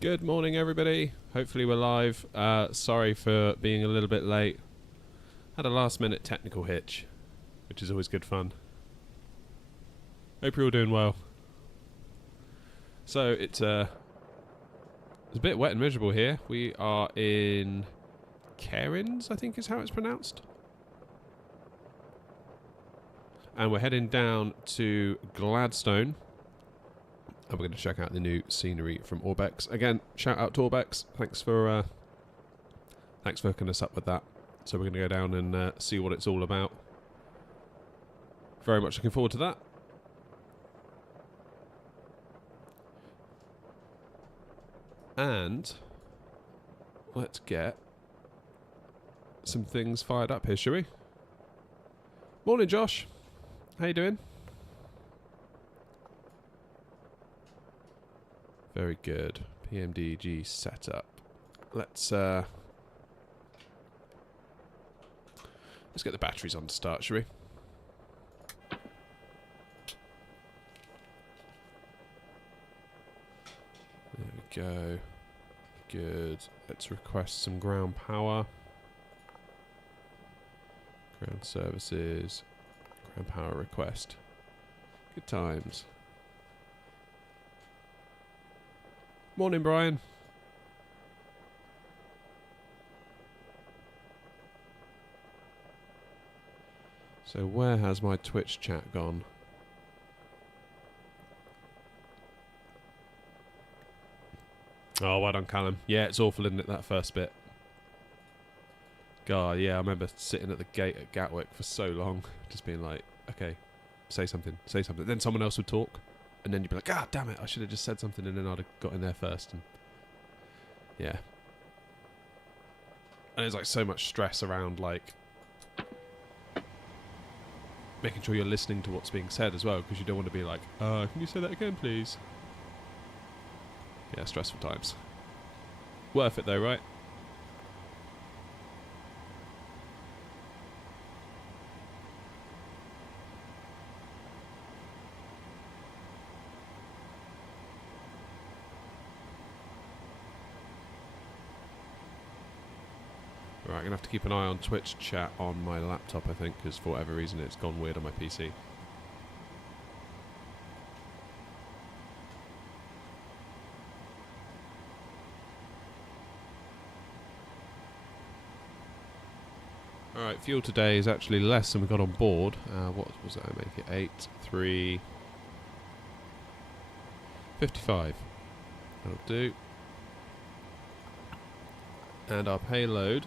Good morning, everybody. Hopefully we're live. Sorry for being a little bit late. Had a last-minute technical hitch, which is always good fun. Hope you're all doing well. So it's a bit wet and miserable here. We are in Cairns, I think is how it's pronounced. And we're heading down to Gladstone. And we're going to check out the new scenery from Orbx. Again, shout out to Orbx. Thanks for hooking us up with that. So we're going to go down and see what it's all about. Very much looking forward to that. And let's get some things fired up here, shall we? Morning, Josh. How you doing? Very good. PMDG setup. Let's get the batteries on to start, shall we? There we go. Good. Let's request some ground power. Ground services. Ground power request. Good times. Morning, Brian. So where has my Twitch chat gone? Oh, well done, Callum. Yeah, it's awful, isn't it, that first bit? God, yeah, I remember sitting at the gate at Gatwick for so long, just being like, okay, say something, say something. Then someone else would talk. And then you'd be like, ah, damn it, I should have just said something and then I'd have got in there first. And yeah. And there's like so much stress around like making sure you're listening to what's being said as well, because you don't want to be like, can you say that again, please? Yeah, stressful times. Worth it though, right? Right, I'm going to have to keep an eye on Twitch chat on my laptop, I think, because for whatever reason it's gone weird on my PC. Alright, fuel today is actually less than we got on board. What was that? I make it 8, 3, 55. That'll do. And our payload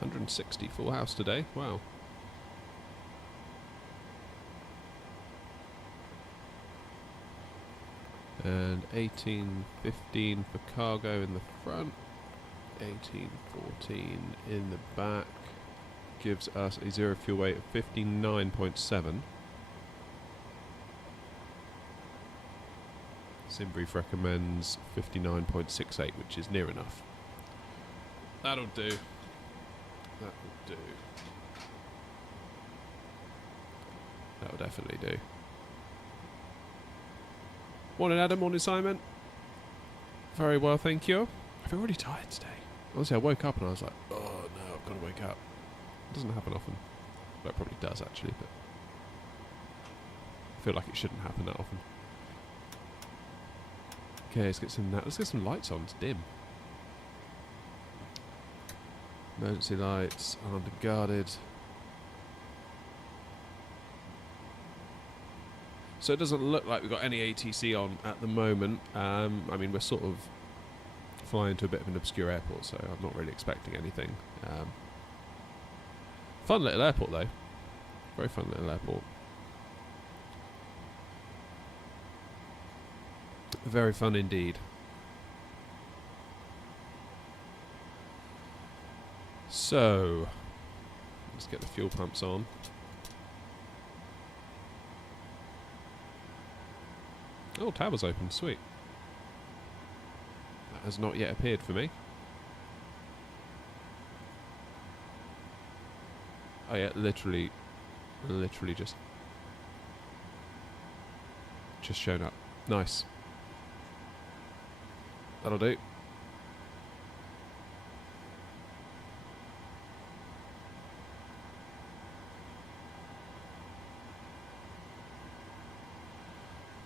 160 full house today. Wow. And 1815 for cargo in the front. 1814 in the back. Gives us a zero fuel weight of 59.7. Simbrief recommends 59.68, which is near enough. That'll do. That will do. That'll definitely do. Morning, Adam. Morning, Simon. Very well, thank you. I feel really tired today. Honestly, I woke up and I was like, oh no, I've got to wake up. It doesn't happen often. Well, it probably does actually, but I feel like it shouldn't happen that often. Okay, let's get some lights on. It's dim. Emergency lights, underguarded. So it doesn't look like we've got any ATC on at the moment. I mean, we're sort of flying to a bit of an obscure airport, so I'm not really expecting anything. Fun little airport, though. Very fun little airport. Very fun indeed. So, let's get the fuel pumps on. Oh, tower's open. Sweet. That has not yet appeared for me. Oh yeah, literally just shown up. Nice. That'll do.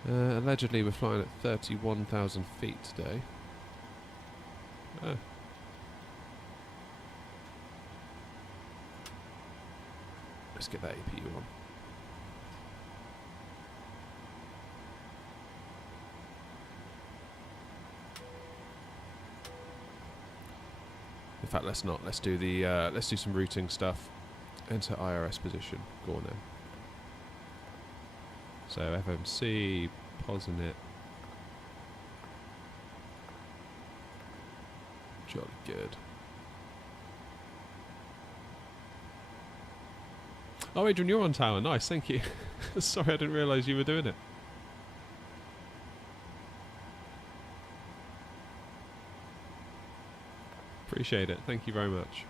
Allegedly we're flying at 31,000 feet today. Oh. Let's get that APU on. In fact, let's not. Let's do the. Let's do some routing stuff. Enter IRS position. Go on then. So FMC, Posinet. Jolly good. Oh, Adrian, you're on tower. Nice, thank you. Sorry, I didn't realise you were doing it. Appreciate it. Thank you very much.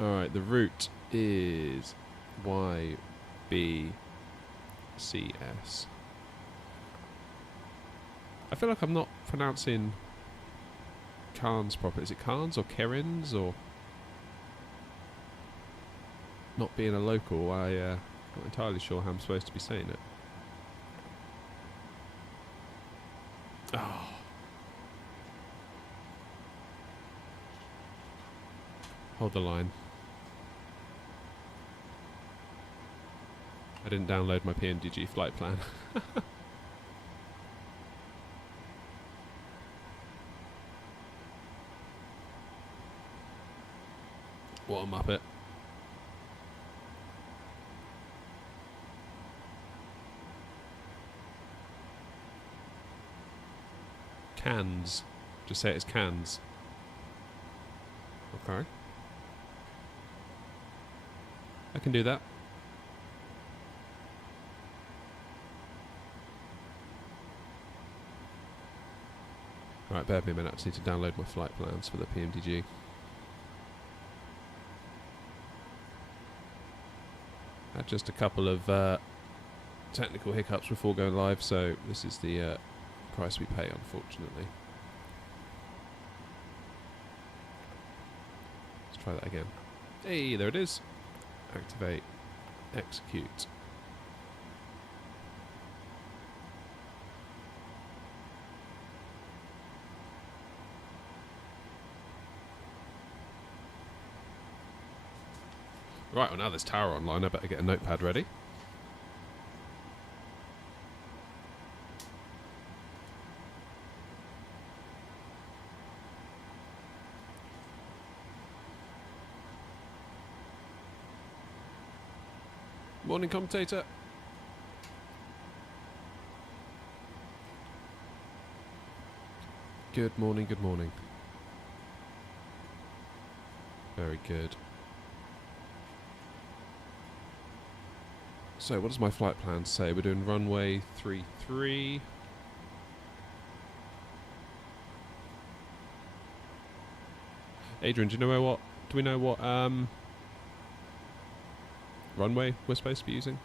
Alright, the route is YBCS. I feel like I'm not pronouncing Cairns properly. Is it Cairns or Cairns or... Not being a local, I'm not entirely sure how I'm supposed to be saying it. Oh. Hold the line. I didn't download my PMDG flight plan. What a muppet. Cairns. Just say it's Cairns. Okay. I can do that. Alright, bear with me a minute. I just need to download my flight plans for the PMDG. Had just a couple of technical hiccups before going live, so this is the price we pay, unfortunately. Let's try that again. Hey, there it is. Activate, execute. Right, well now there's tower online, I better get a notepad ready. Morning, commentator. Good morning, good morning. Very good. So, what does my flight plan say? We're doing runway 33. Adrian, do you know what? Do we know what runway we're supposed to be using?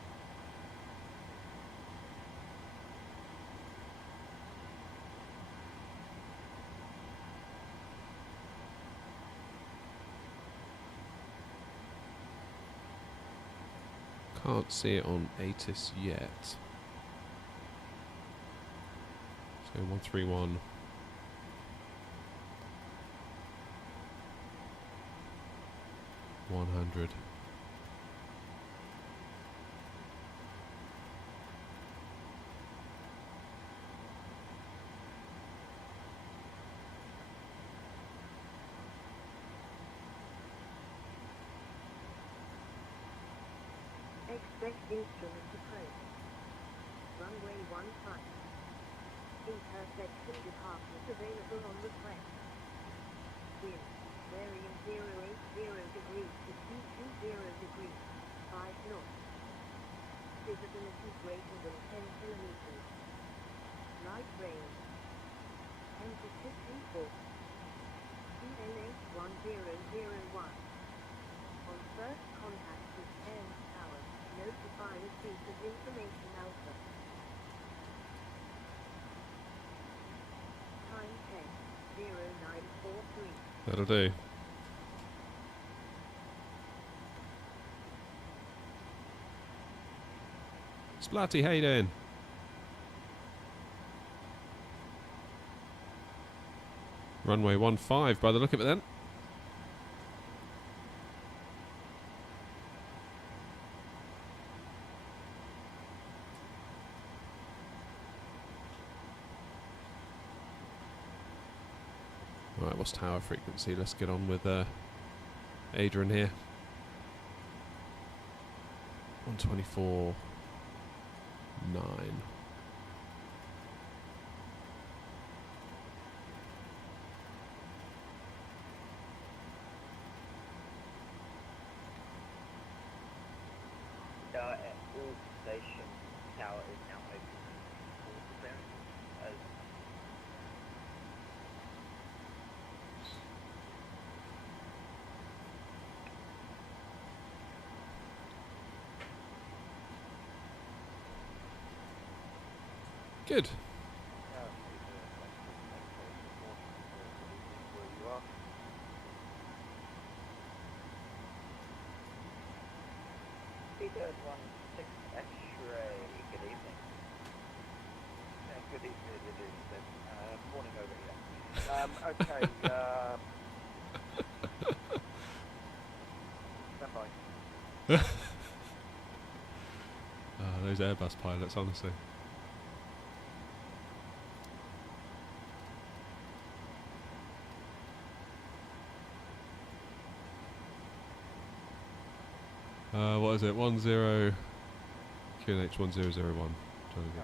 Can't see it on ATIS yet. So 131. $100. Expect instrument approach. Runway 15. Intersection department available on request. Wind, varying 080 degrees to 220 degrees, 5 knots. Visibility greater than 10 kilometers. Light range 10 to 54. CNH 1001. On first contact with Cairns Tower, notify receipt of information alpha. That'll do. Splatty, how you doing? Runway 15 by the look of it then. Right, what's tower frequency? Let's get on with Adrian here. 124.9. At all station tower is now open for clearance as Good. where you are. Speedbird 16 X-ray, good evening. Yeah, good evening it is then. Morning over here. Okay, stand by. Those Airbus pilots, honestly. What is it? 10 QNH 1001. Trying to get.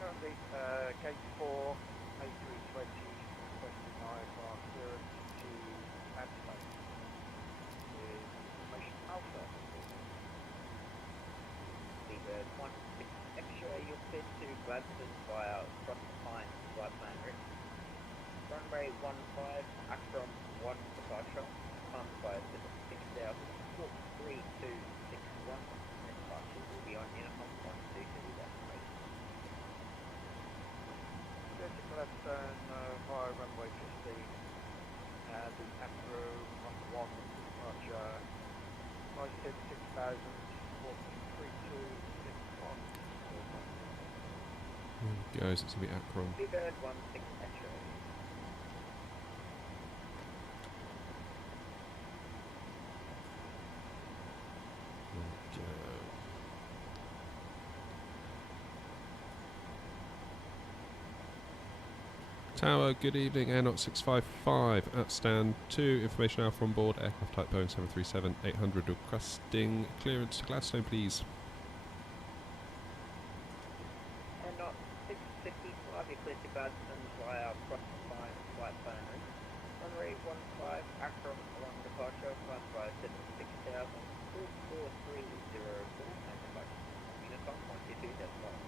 Currently, gate 4, A320, requesting Niagara clearance to Adelaide with information Alpha. Speedbird 16 X-ray, you're cleared to Gladstone via Thrustmaster flight plan route. Runway 15, Akron 1 departure, climb by 6000, walk 3261, and departure will be on Uniform 122, that's right. Go to Gladstone via runway 15, and the Akron 1 departure, nice hit 6000, walk 3261. There it goes, it's going to be Akron. Speedbird 16 X-ray. Tower, good evening, Air 655 at stand 2. Information Alpha on board, aircraft type Boeing 737-800 requesting clearance to Gladstone, please. And 655, you're cleared to Gladstone via Thrustmaster flight plan route. Runway 15, Akron 1 departure, climb by 6000, walk 4304, and departure Uniform 122, that's right.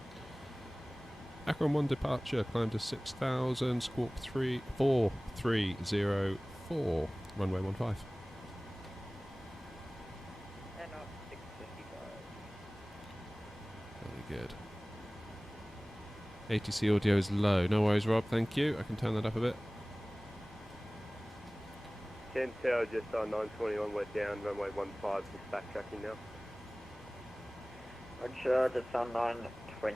Akron 1 departure, climb to 6000, squawk 4304, runway 15. And 655. Very good. ATC audio is low. No worries, Rob, thank you. I can turn that up a bit. 10 tower just on 921, we're down, runway 15, just backtracking now. Roger, just on 920.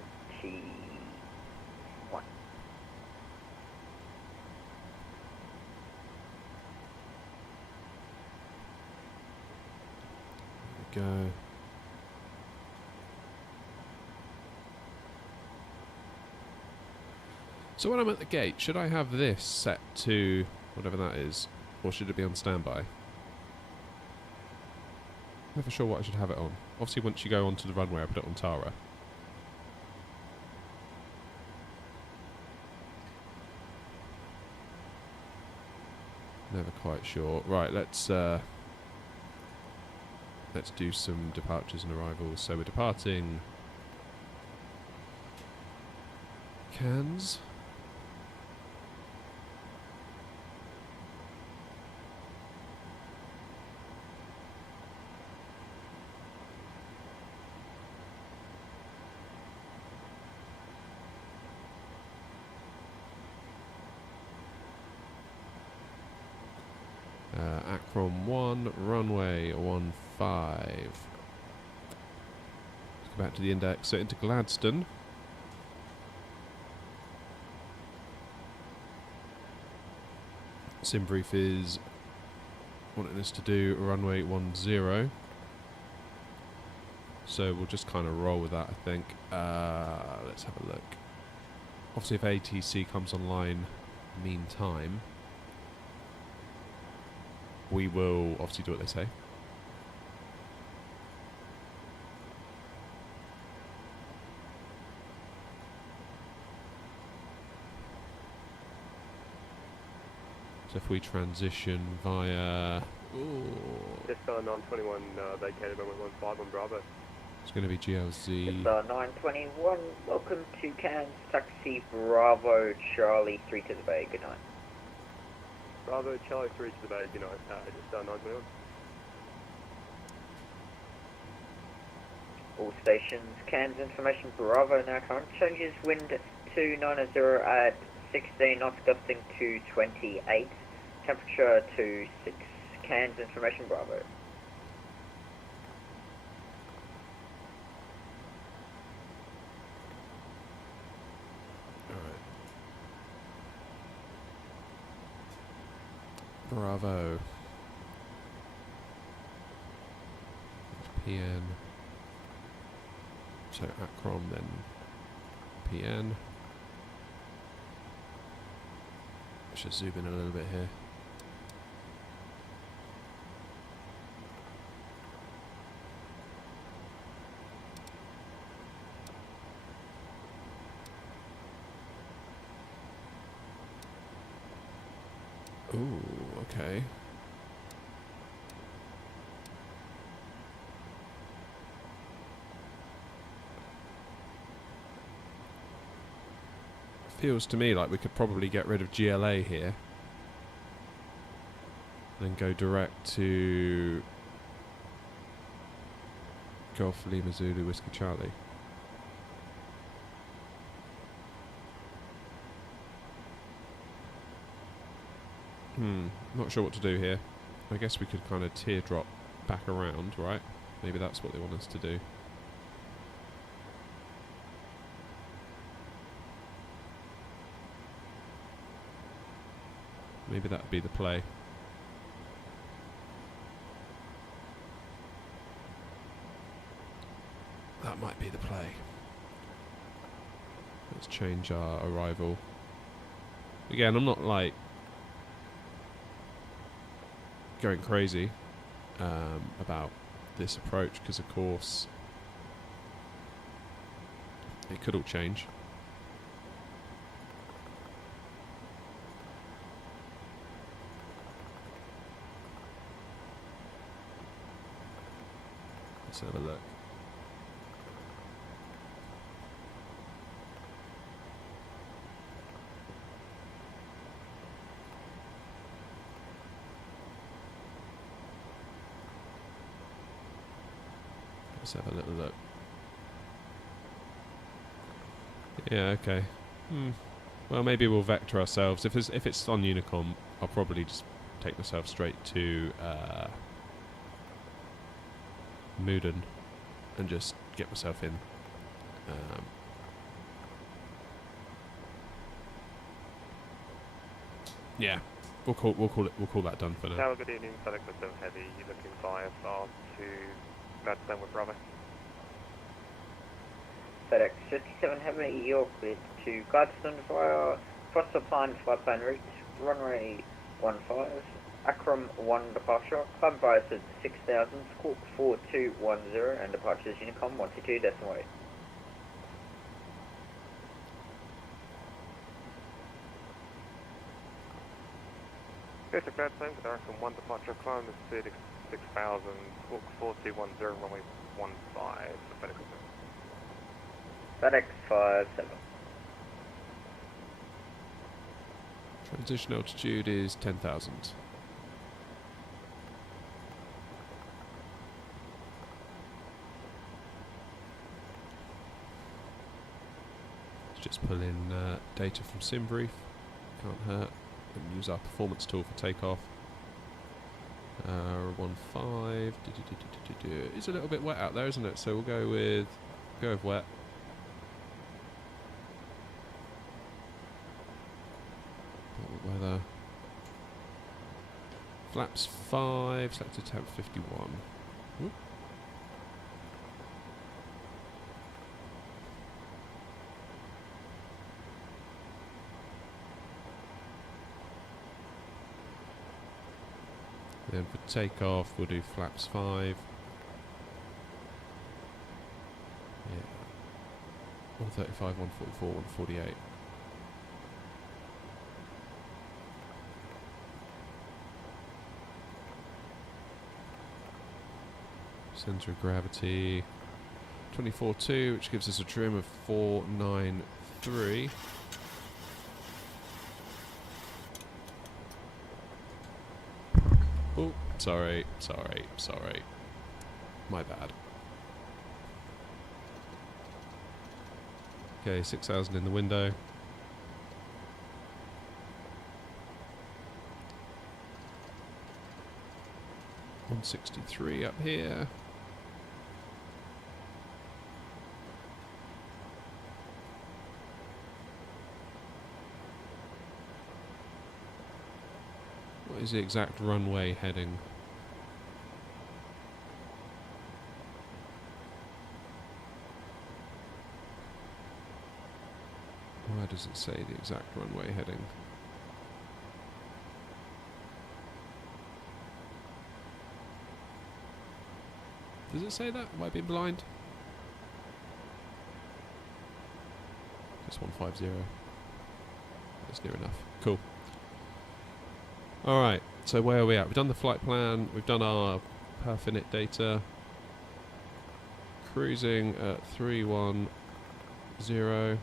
Go. So when I'm at the gate, should I have this set to whatever that is, or should it be on standby? Never sure what I should have it on. Obviously once you go onto the runway I put it on Tara. Never quite sure. Right, let's do some departures and arrivals. So we're departing Cairns. Acrom 1, runway 15. Let's go back to the index, so into Gladstone. Simbrief is wanting us to do runway 10. So we'll just kind of roll with that, I think. Let's have a look. Obviously, if ATC comes online meantime, we will obviously do what they say. So if we transition via... Just 921 vacated runway 15 on Bravo. It's going to be GLZ. 921, welcome to Cairns, taxi Bravo Charlie 3 to the bay, good night. Bravo Charlie 3 to the bay, good night. Just 921. All stations, Cairns information Bravo now current, changes wind to 90 at 16 knots gusting to 28, temperature to 6, Cairns information Bravo. Bravo. PN. So Acrom, then PN. Let's just zoom in a little bit here. Ooh, okay. Feels to me like we could probably get rid of GLA here. And then go direct to Golf Lima Zulu Whiskey Charlie. Not sure what to do here. I guess we could kind of teardrop back around, right? Maybe that's what they want us to do. Maybe that would be the play. That might be the play. Let's change our arrival. Again, I'm not like going crazy about this approach because of course it could all change. Let's have a look. Let's have a little look. Yeah, okay. Well, maybe we'll vector ourselves. If it's on Unicom, I'll probably just take myself straight to Moodon and just get myself in. Yeah, we'll call that done for now. Tower, good evening. FedEx 57 Heavy. You're looking via far to Gladstone with Bravo. FedEx 57 Heavy, you're cleared to Gladstone via Foster Pine flight plan route, runway 15, Acrom 1 departure, climb bias at 6000, squawk 4210, and departures Unicom 122 decimal 8. Go to Gladstone, with Acrom 1 departure, climb is 36,000, squawk 4210, runway 15 for FedEx. FedEx 57. Transition altitude is 10,000. Let's just pull in data from Simbrief. Can't hurt. And use our performance tool for takeoff. 15. It's a little bit wet out there, isn't it? So we'll go with wet. Weather. Flaps 5. Selected temp 51. Whoop. Then for takeoff, we'll do flaps 5. Yeah. 135, 144, 148. Centre of gravity 24.2, which gives us a trim of 493. Oh, sorry. My bad. Okay, 6,000 in the window. $163 up here. What is the exact runway heading? Why does it say the exact runway heading? Does it say that? Am I being blind? Just 150. That's near enough. Cool. Alright, so where are we at? We've done the flight plan, we've done our perf init data. Cruising at 310.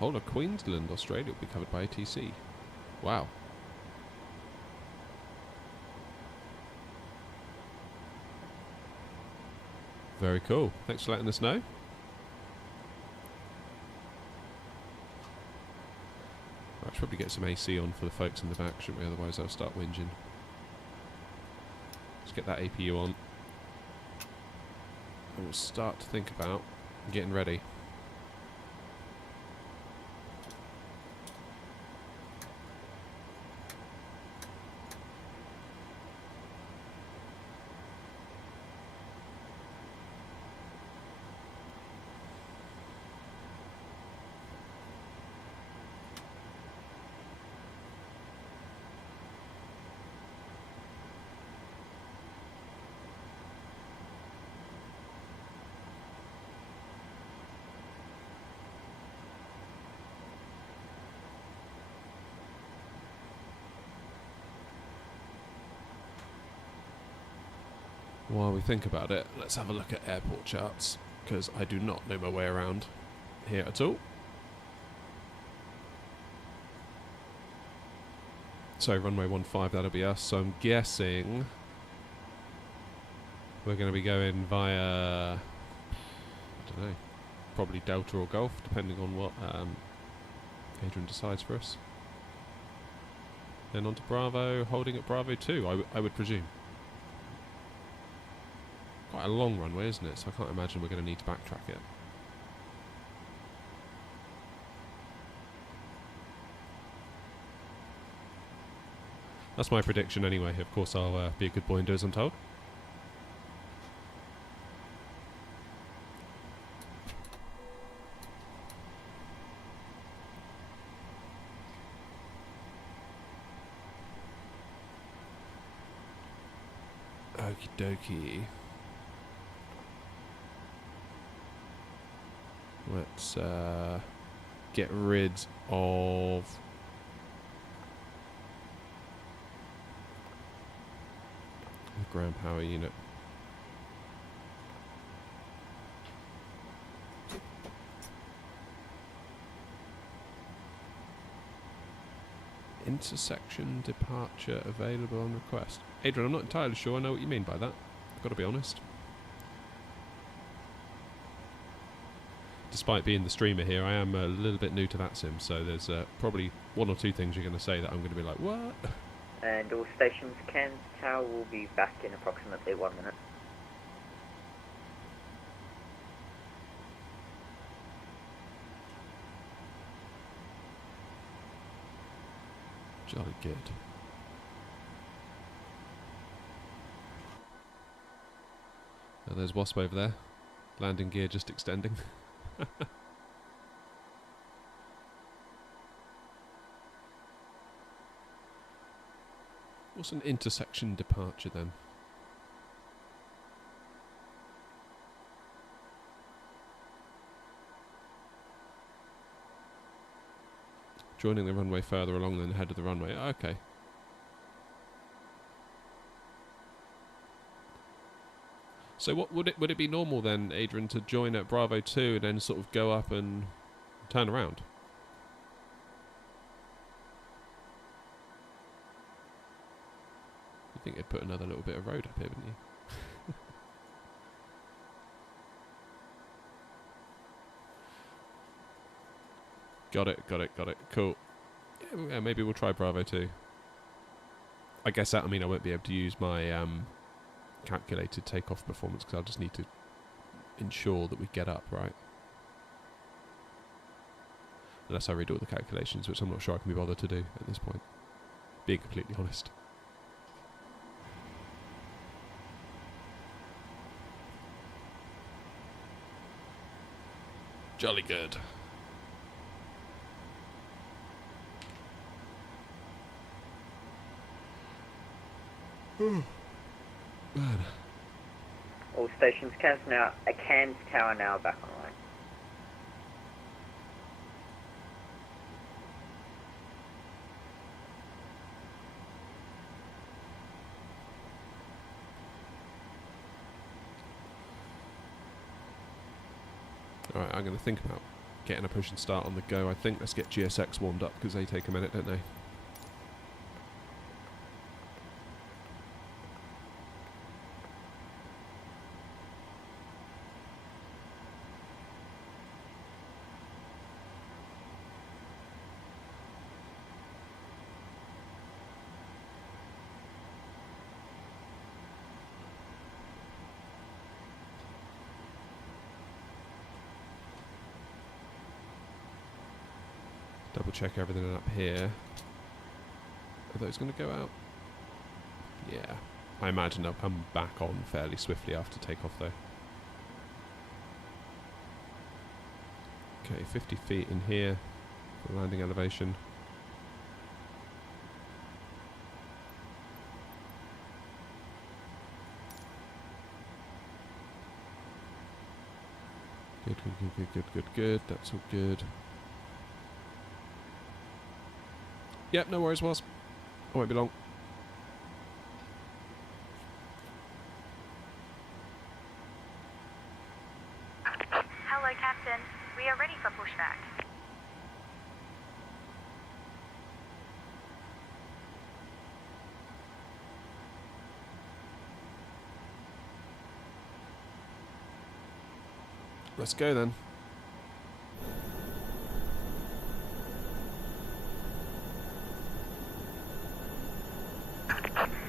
Whole of Queensland, Australia will be covered by ATC. Wow. Very cool. Thanks for letting us know. I should probably get some AC on for the folks in the back, shouldn't we? Otherwise they'll start whinging. Let's get that APU on. And we'll start to think about getting ready. While we think about it, let's have a look at airport charts, because I do not know my way around here at all. So runway 15, that'll be us. So I'm guessing we're going to be going via, I don't know, probably Delta or Gulf, depending on what Adrian decides for us. Then on to Bravo, holding at Bravo 2, I would presume. Quite a long runway, isn't it? So I can't imagine we're going to need to backtrack it. That's my prediction anyway. Of course I'll be a good boy and do as I'm told. Okie dokie. Let's get rid of the ground power unit. Intersection departure available on request. Adrian, I'm not entirely sure I know what you mean by that. I've got to be honest. despite being the streamer here, I am a little bit new to that sim, so there's probably one or two things you're going to say that I'm going to be like, what? And all stations, Cairns Tower will be back in approximately 1 minute. Jolly good. Oh, there's Wasp over there. Landing gear just extending. What's an intersection departure then? Joining the runway further along than the head of the runway. Okay. So what would it be normal then, Adrian, to join at Bravo 2 and then sort of go up and turn around? You think you'd put another little bit of road up here, wouldn't you? Got it. Cool. Yeah, maybe we'll try Bravo 2. I guess that, I mean, I won't be able to use my calculated takeoff performance because I'll just need to ensure that we get up, right? Unless I read all the calculations, which I'm not sure I can be bothered to do at this point. Being completely honest. Jolly good. Man. All stations, Cairns Tower now back online. Alright, I'm going to think about getting a push and start on the go. I think let's get GSX warmed up because they take a minute, don't they? Double check everything up here. Are those going to go out? Yeah. I imagine they'll come back on fairly swiftly after takeoff though. Okay, 50 feet in here for landing elevation. Good. That's all good. Yep, no worries, Wasp. I won't be long. Hello, Captain. We are ready for pushback. Let's go then.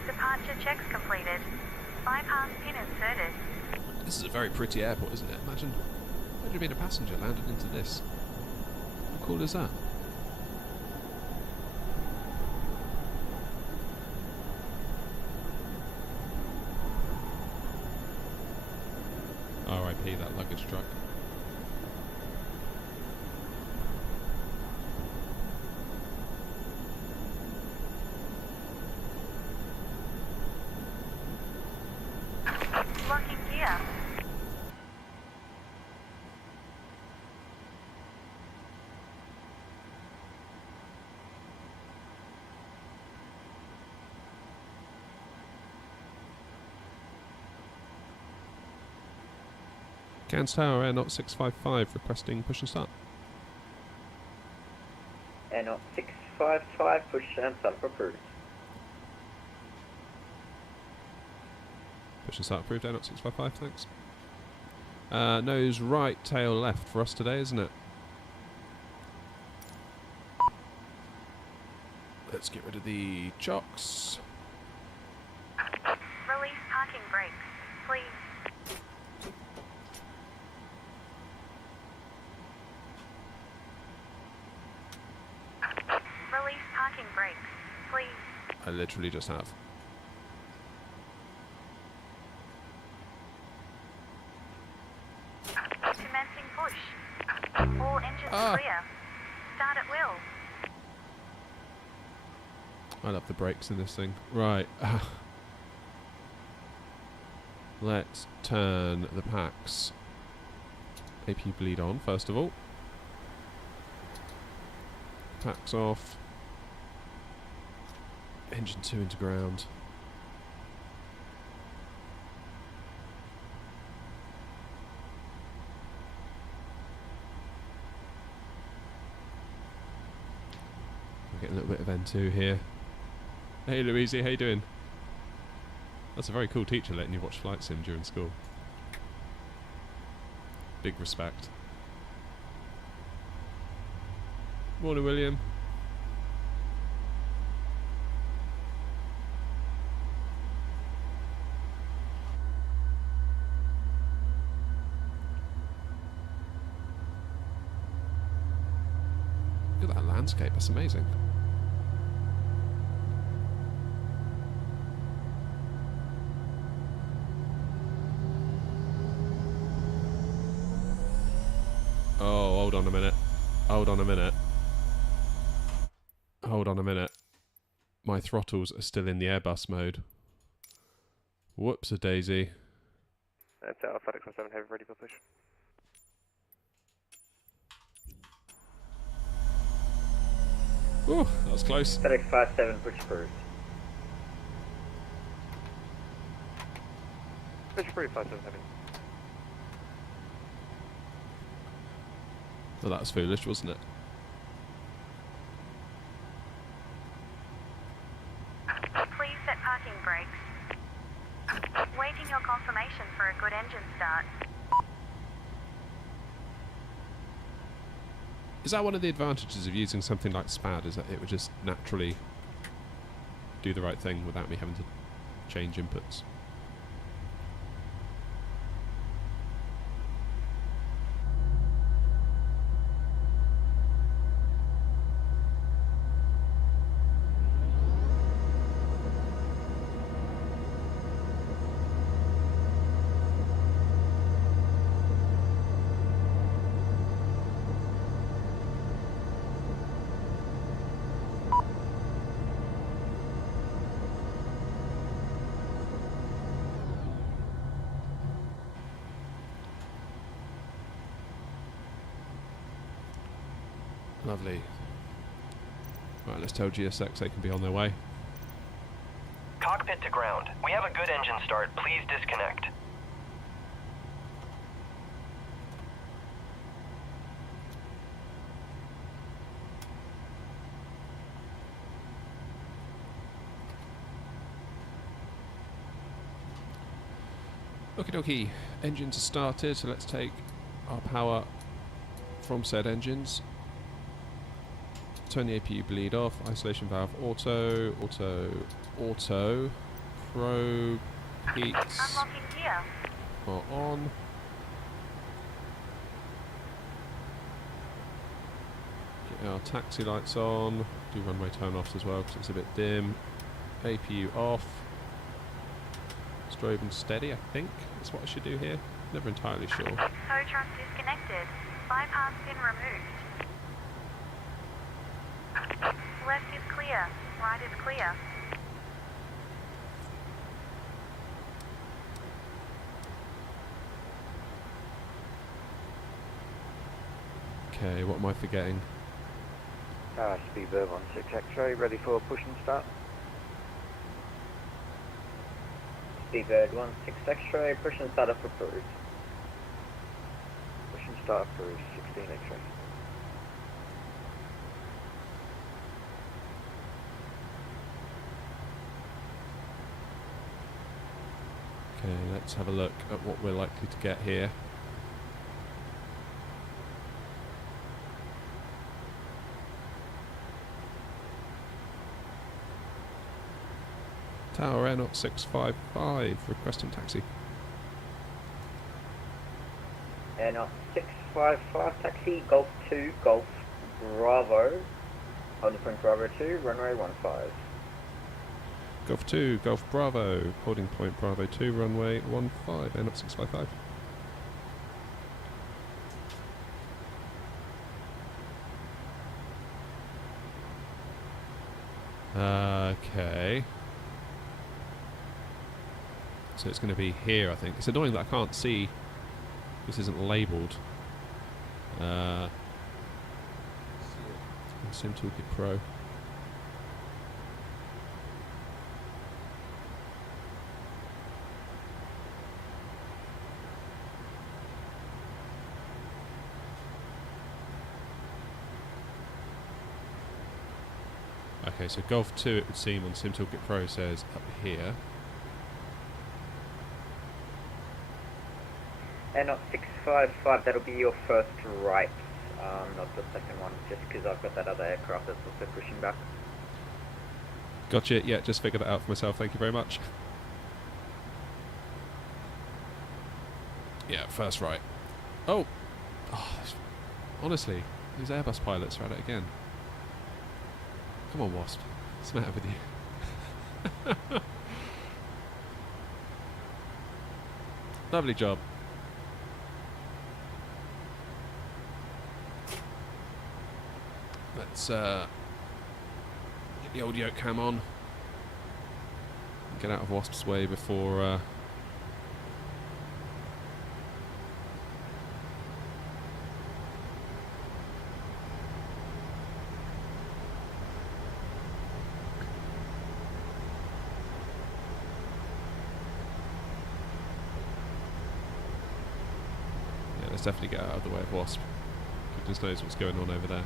Departure checks completed. Bypass pin inserted. This is a very pretty airport, isn't it? Imagine being a passenger landed into this. How cool is that? RIP that luggage truck. Locking gear. Cairns Tower, Air Knot 655, requesting push and start. Air Knot 655, push and start approved. Push and start approved, Air Knot 655, thanks. Nose right, tail left for us today, isn't it? Let's get rid of the chocks. Release parking brakes, please. Release parking brakes, please. I literally just have. Commencing push. All engines clear. Start at will. I love the brakes in this thing. Right. Let's turn the packs. AP bleed on, first of all. Packs off. Engine 2 into ground. We're getting a little bit of N2 here. Hey Louise, how you doing? That's a very cool teacher letting you watch flight sim during school. Big respect. Morning, William. Look at that landscape, that's amazing. Oh, hold on a minute. Hold on a minute. Hold on a minute. My throttles are still in the Airbus mode. Whoops-a-daisy. That's our FedEx 17 Heavy ready for push. Ooh, that was close. FedEx 57 push approved. Push approved 57 Heavy. Well, that was foolish, wasn't it? Please set parking brakes. Waiting your confirmation for a good engine start. Is that one of the advantages of using something like SPAD, is that it would just naturally do the right thing without me having to change inputs? Lovely. Right, let's tell GSX they can be on their way. Cockpit to ground. We have a good engine start. Please disconnect. Okie dokie. Engines are started, so let's take our power from said engines. Turn the APU bleed off. Isolation valve auto. Probe heats Unlocking gear. are on. Get our taxi lights on. Do runway turn offs as well because it's a bit dim. APU off. Strobe and steady, I think that's what I should do here. Never entirely sure. Tow truck disconnected. Bypass pin removed. Left is clear. Right is clear. Okay, what am I forgetting? Speedbird 16 X-ray, ready for push and start. Speedbird 16 X-ray, push and start up approved. Push and start approved, 16 X-ray. Okay, let's have a look at what we're likely to get here. Tower Air 655, requesting taxi. Air 655, taxi, Golf 2, Golf Bravo, holding point Bravo 2, runway 15. Golf 2, Golf Bravo, holding point Bravo 2, runway 15, Air 655. Okay. So it's going to be here, I think. It's annoying that I can't see. This isn't labelled. Sim Toolkit Pro. Okay, so Golf 2, it would seem on Sim Toolkit Pro says up here. And 655, that'll be your first right, not the second one, just because I've got that other aircraft that's also pushing back. Gotcha, yeah, just figured that out for myself, thank you very much. Yeah, first right. Oh! Honestly, these Airbus pilots are at it again. Come on, Wasp. What's the matter with you? Lovely job. Let's get the old yoke cam on. Get out of Wasp's way before let's definitely get out of the way of Wasp. Goodness knows what's going on over there.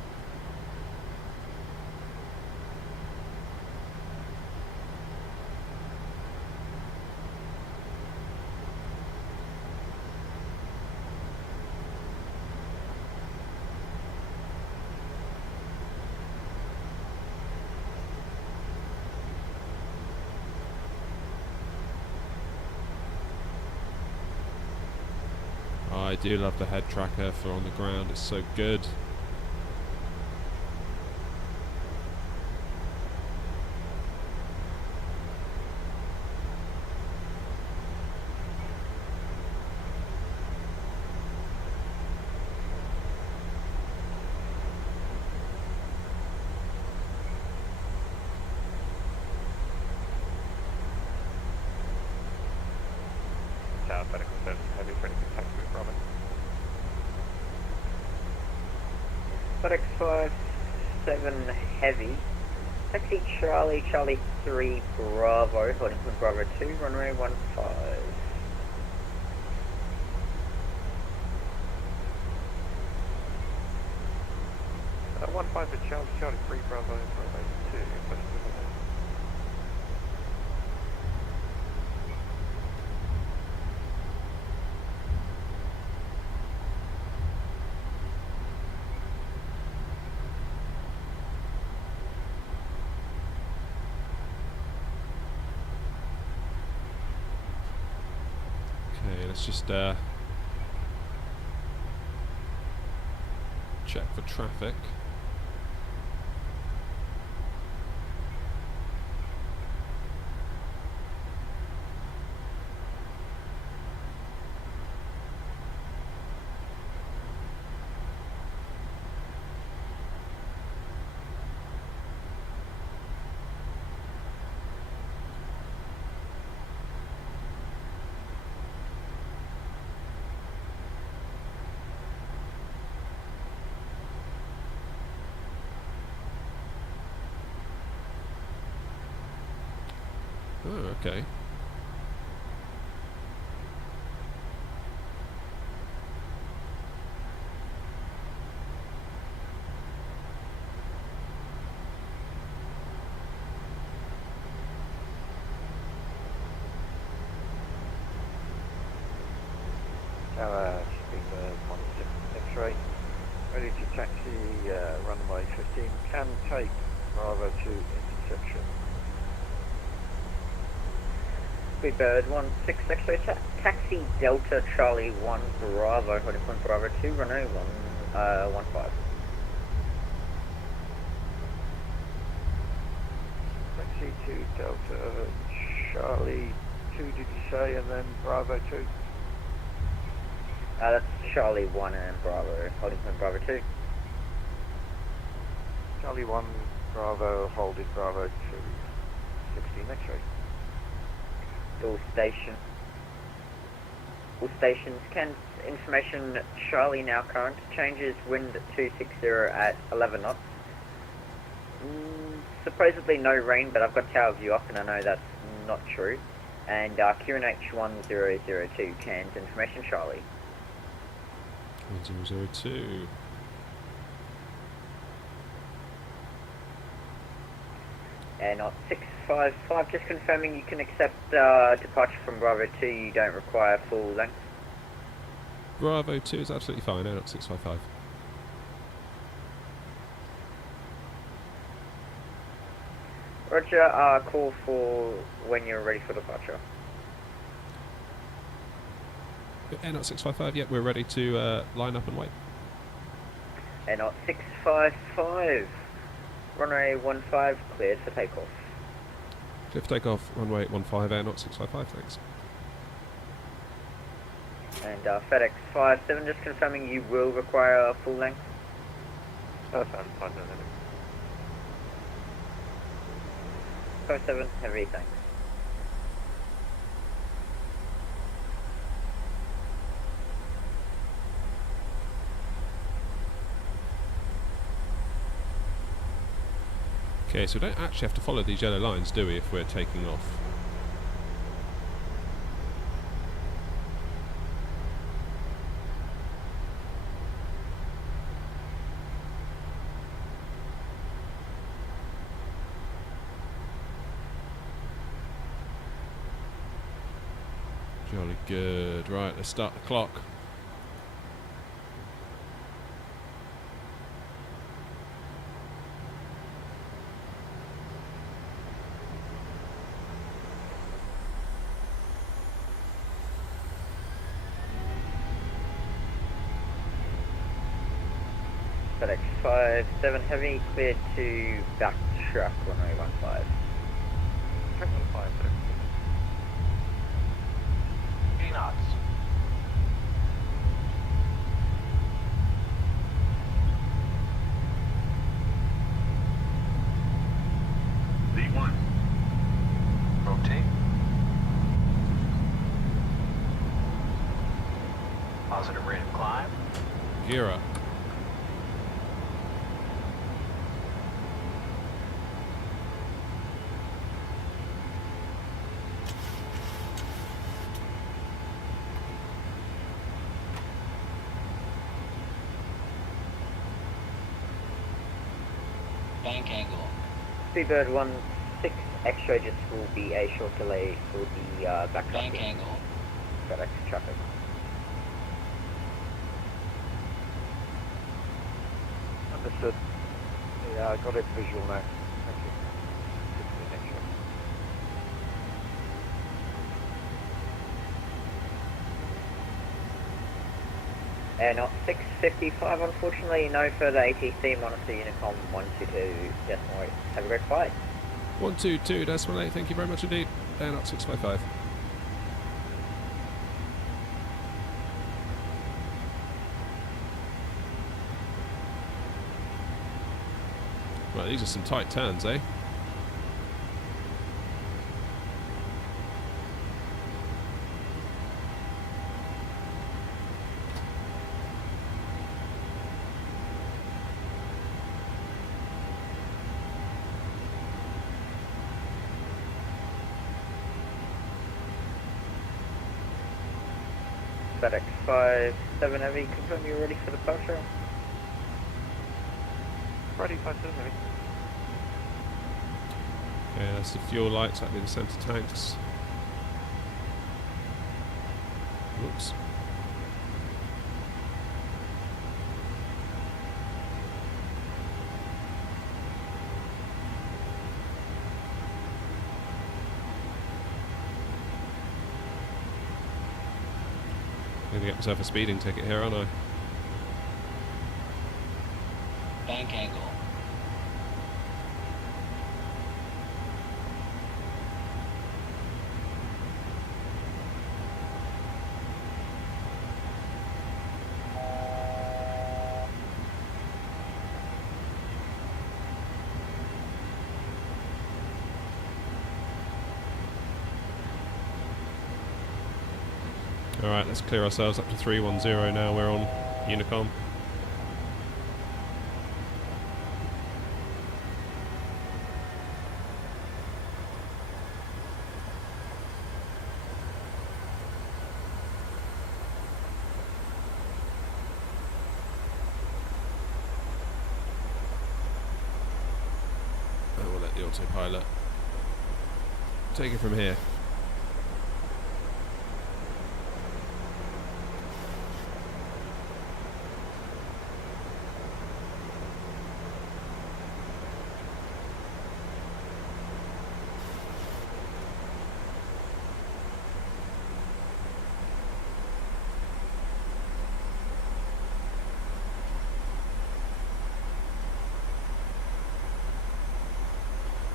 I do love the head tracker for on the ground, it's so good. Tower medical service heavy for anything taxi with Robin. FedEx 57 heavy, taxi Charlie, Charlie 3 Bravo, holding point Bravo 2, runway 15. 15 for Charlie, Charlie 3 Bravo, runway 2. Okay, let's just check for traffic. Oh, okay. Tower shipping 16 X-ray. Ready to taxi runway 15. Can take Bravo to interception. Speedbird 16 X-ray taxi Delta Charlie 1 Bravo, holding point Bravo 2, runway 15. Taxi to Delta Charlie 2, did you say, and then Bravo 2? That's Charlie 1 and Bravo, holding point Bravo 2. Charlie 1, Bravo, holding Bravo 2, 16 X-ray. All stations, Kent, information, Charlie now current, changes wind 260 at 11 knots. Supposedly no rain, but I've got tower view up and I know that's not true. And QNH 1002, Cairns, information, Charlie. 1002. And 655, just confirming you can accept departure from Bravo 2, you don't require full length. Bravo 2 is absolutely fine, not 655. Roger, call for when you're ready for departure. Not 655, yep, we're ready to line up and wait. And 655, runway 15, cleared for takeoff. Clear for takeoff, runway 15, not 655, thanks. And FedEx 57, just confirming you will require a full length. Sounds fine, no. 57, heavy, thanks. Okay, so we don't actually have to follow these yellow lines, do we, if we're taking off? Jolly good. Right, let's start the clock. FedEx 57 heavy, cleared to backtrack runway 15. Check on 5, 80 knots. V1. Rotate. Positive rate of climb. Gear up. Bank angle. Speedbird 16 X-ray, just will be a short delay for the backtracking. Bank angle. FedEx traffic. Understood. Yeah, I got it visual now. Thank you. 16 X-ray. And 655, unfortunately, no further ATC, monitor Unicom 122, decimal 8. Have a great flight. 122, decimal 8, thank you very much indeed. Down up 655. Right, these are some tight turns, eh? FedEx 57 heavy, confirm you're ready for departure. Ready, 57 heavy. Okay, that's the fuel lights, that'll be the centre tanks. Whoops. I'm going to get myself a speeding ticket here, aren't I? Bank angle. Alright, let's clear ourselves up to 310 now. We're on Unicom. And we'll let the autopilot take it from here.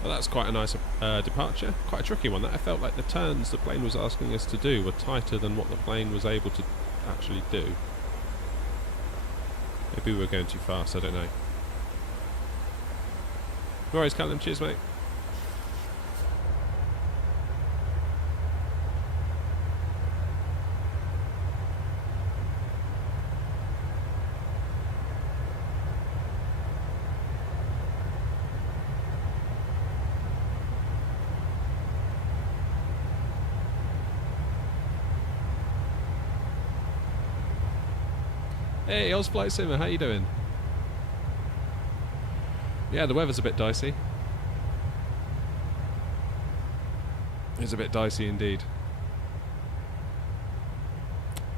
Well, that's quite a nice departure. Quite a tricky one. That I felt like the turns the plane was asking us to do were tighter than what the plane was able to actually do. Maybe we were going too fast, I don't know. No worries, Callum. Cheers, mate. Hey, Oz Flight Simmer, how you doing? Yeah, the weather's a bit dicey. It's a bit dicey indeed.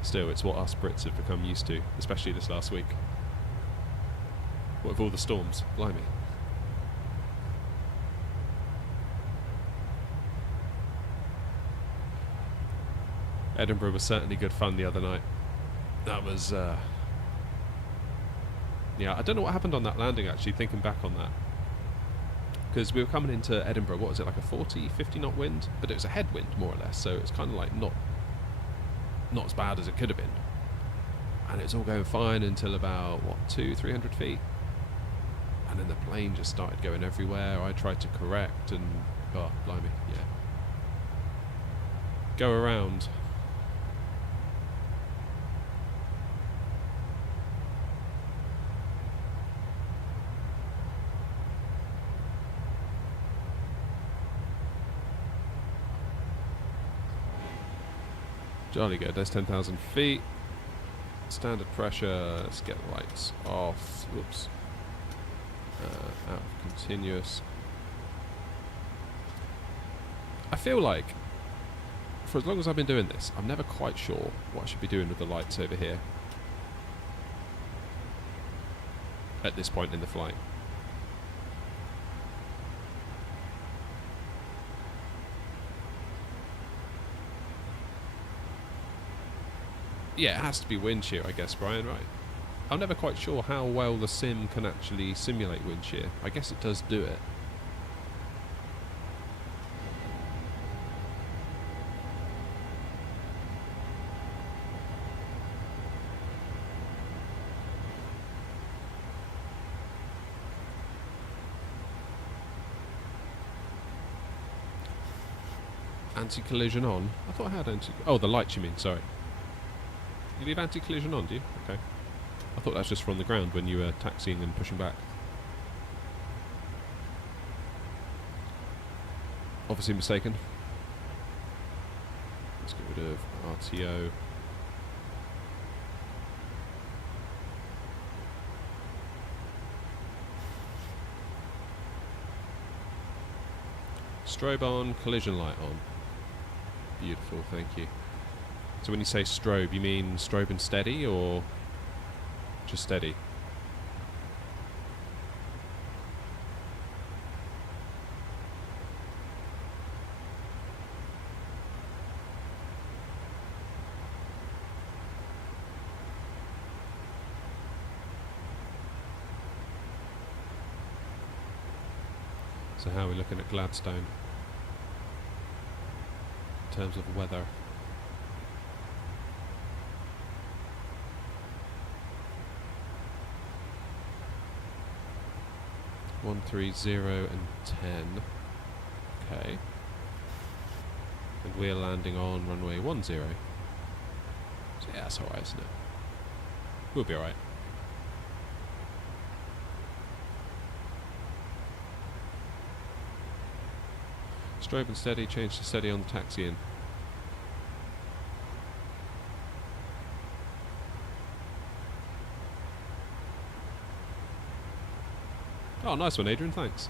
Still, it's what us Brits have become used to, especially this last week. What with all the storms, blimey. Edinburgh was certainly good fun the other night. That was... yeah, I don't know what happened on that landing actually, thinking back on that. Because we were coming into Edinburgh, what was it, like a 40, 50 knot wind? But it was a headwind, more or less, so it's kind of like not as bad as it could have been. And it was all going fine until about, what, 200-300 feet? And then the plane just started going everywhere. I tried to correct and, oh, blimey, yeah. Go around. Jolly good, there's 10,000 feet. Standard pressure, let's get the lights off. Whoops. Out of continuous. I feel like, for as long as I've been doing this, I'm never quite sure what I should be doing with the lights over here. At this point in the flight. Yeah, it has to be wind shear, I guess, Brian, right? I'm never quite sure how well the sim can actually simulate wind shear. I guess it does do it. Anti-collision on? I thought I had anti... Oh, the lights you mean, sorry. You leave anti-collision on, do you? Okay. I thought that's just from the ground when you were taxiing and pushing back. Obviously mistaken. Let's get rid of RTO. Strobe on, collision light on. Beautiful, thank you. So when you say strobe, you mean strobe and steady, or just steady? So how are we looking at Gladstone in terms of weather? One, 3, 0 and 10. Okay. And we're landing on runway 10. So yeah, that's alright, isn't it? We'll be alright. Strobe and steady, change to steady on the taxi in. Oh, nice one, Adrian, thanks.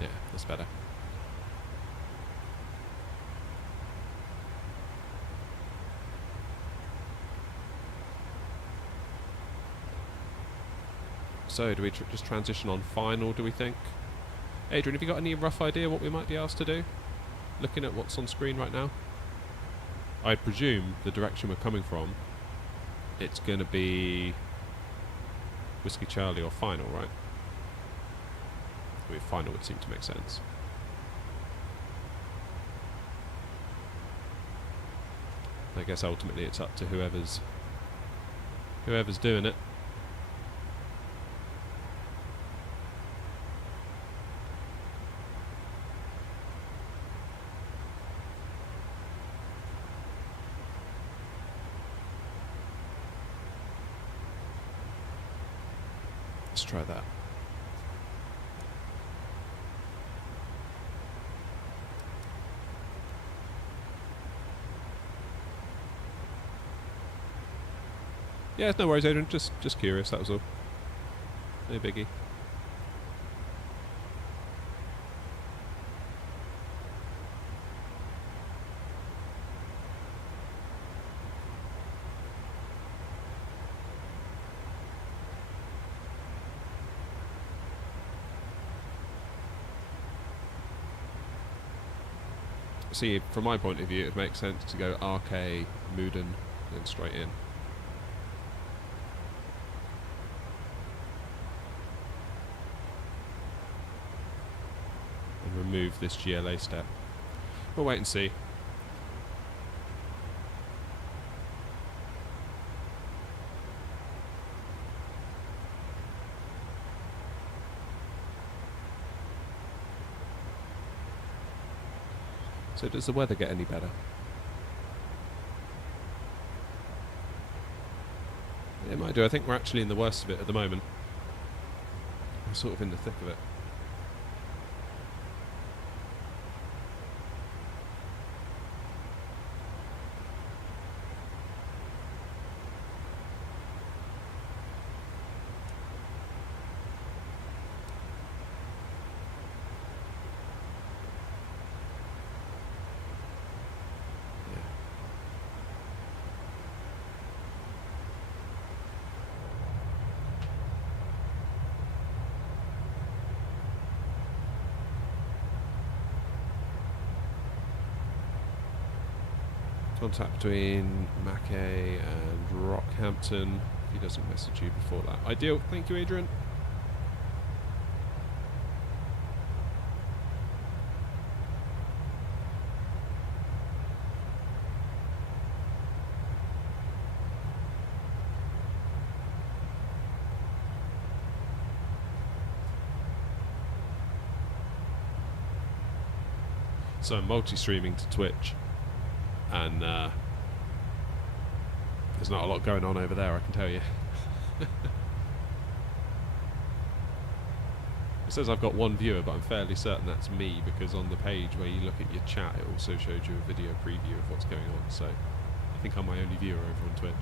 Yeah, that's better. So, do we just transition on final, do we think? Adrian, have you got any rough idea what we might be asked to do? Looking at what's on screen right now? I presume the direction we're coming from, it's going to be Whiskey Charlie or final, right? I mean, final would seem to make sense. I guess ultimately it's up to whoever's doing it. Let's try that. Yeah, no worries, Adrian. Just curious, that was all. No biggie. See, from my point of view, it makes sense to go RK, Moodin, then straight in. And remove this GLA step. We'll wait and see. So does the weather get any better? It might do. I think we're actually in the worst of it at the moment. We're sort of in the thick of it. Contact between Mackay and Rockhampton. If he doesn't message you before that. Ideal. Thank you, Adrian. So I'm multi-streaming to Twitch. And there's not a lot going on over there, I can tell you. It says I've got one viewer, but I'm fairly certain that's me, because on the page where you look at your chat, it also shows you a video preview of what's going on. So I think I'm my only viewer over on Twitch.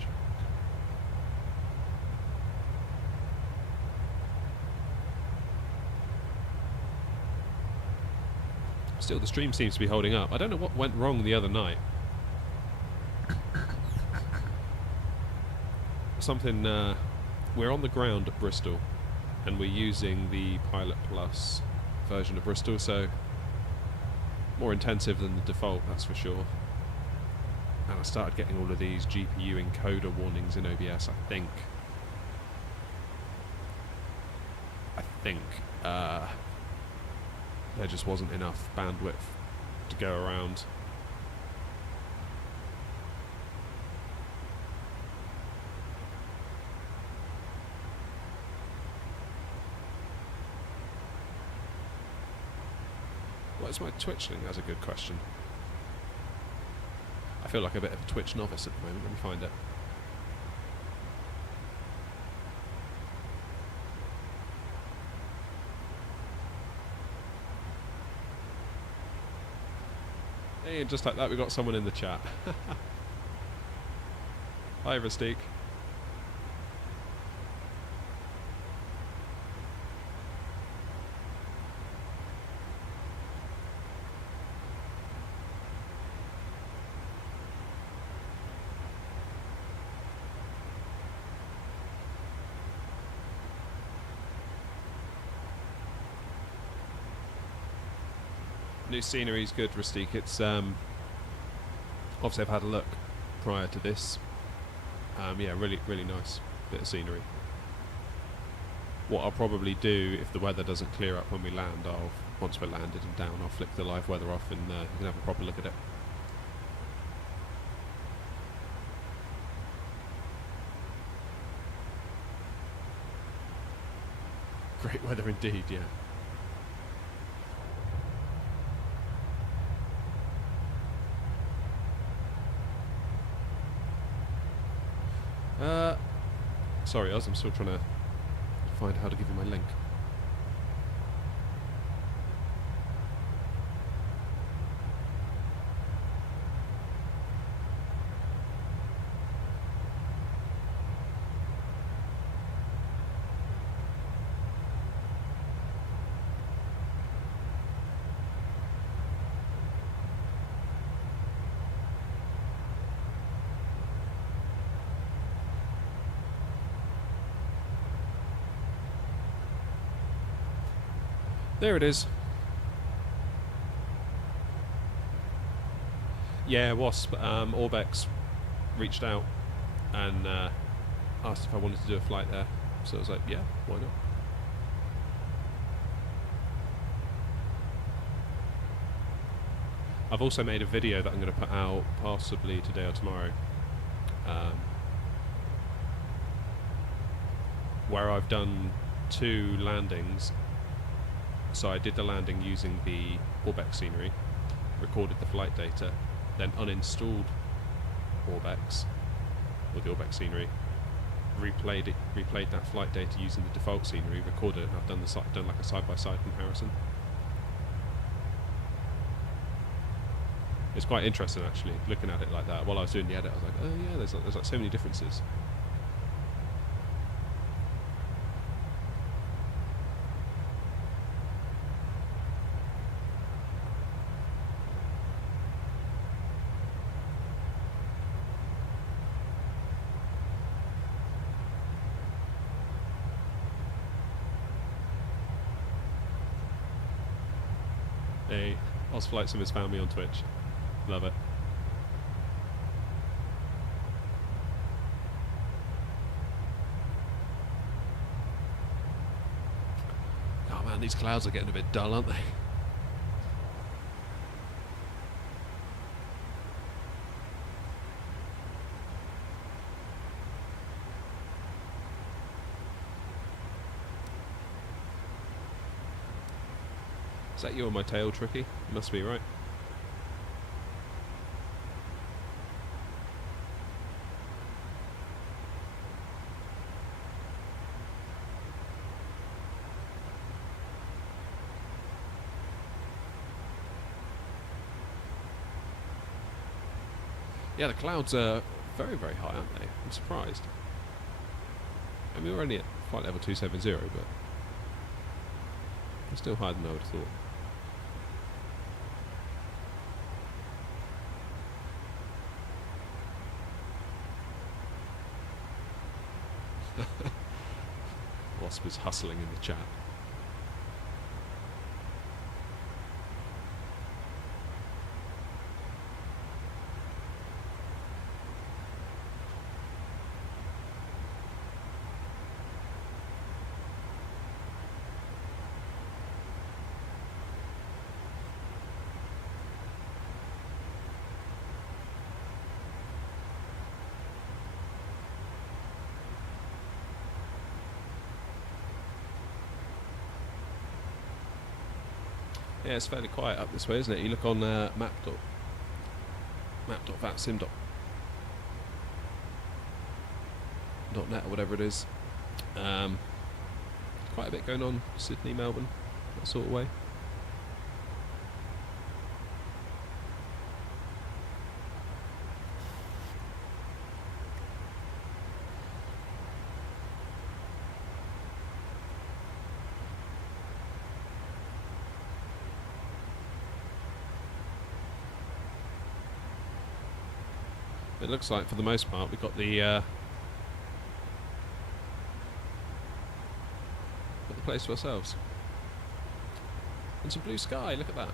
Still, the stream seems to be holding up. I don't know what went wrong the other night. Something we're on the ground at Bristol, and we're using the Pilot Plus version of Bristol, so more intensive than the default, that's for sure. And I started getting all of these GPU encoder warnings in OBS, I think. There just wasn't enough bandwidth to go around. What is my Twitch link? That's a good question. I feel like a bit of a Twitch novice at the moment. Let me find it. Hey, and just like that, we got someone in the chat. Hi, Rustique. New scenery is good, Rustique. It's obviously I've had a look prior to this. Yeah, really nice bit of scenery. What I'll probably do if the weather doesn't clear up when we land, once we're landed and down, I'll flick the live weather off and you can have a proper look at it. Great weather indeed, yeah. Sorry, Oz, I'm still trying to find how to give you my link. There it is. Yeah, Wasp. Orbx reached out and asked if I wanted to do a flight there. So I was like, yeah, why not? I've also made a video that I'm going to put out possibly today or tomorrow, where I've done 2 landings. So I did the landing using the Orbx scenery, recorded the flight data, then uninstalled Orbx, or the Orbx scenery, replayed that flight data using the default scenery, recorded it, and I've done like a side-by-side comparison. It's quite interesting actually, looking at it like that. While I was doing the edit, I was like, oh yeah, there's like so many differences. Hey, Oz Flight Simmers found me on Twitch. Love it. Oh man, these clouds are getting a bit dull, aren't they? Is that you on my tail, Tricky? Must be, right? Yeah, the clouds are very, very high, aren't they? I'm surprised. I mean, we're only at flight level 270, but it's still higher than I would have thought. Wasp is hustling in the chat. Yeah, it's fairly quiet up this way, isn't it? You look on map.vatsim.net or whatever it is. Quite a bit going on, Sydney, Melbourne, that sort of way. It looks like, for the most part, we've got the place to ourselves. And some blue sky, look at that.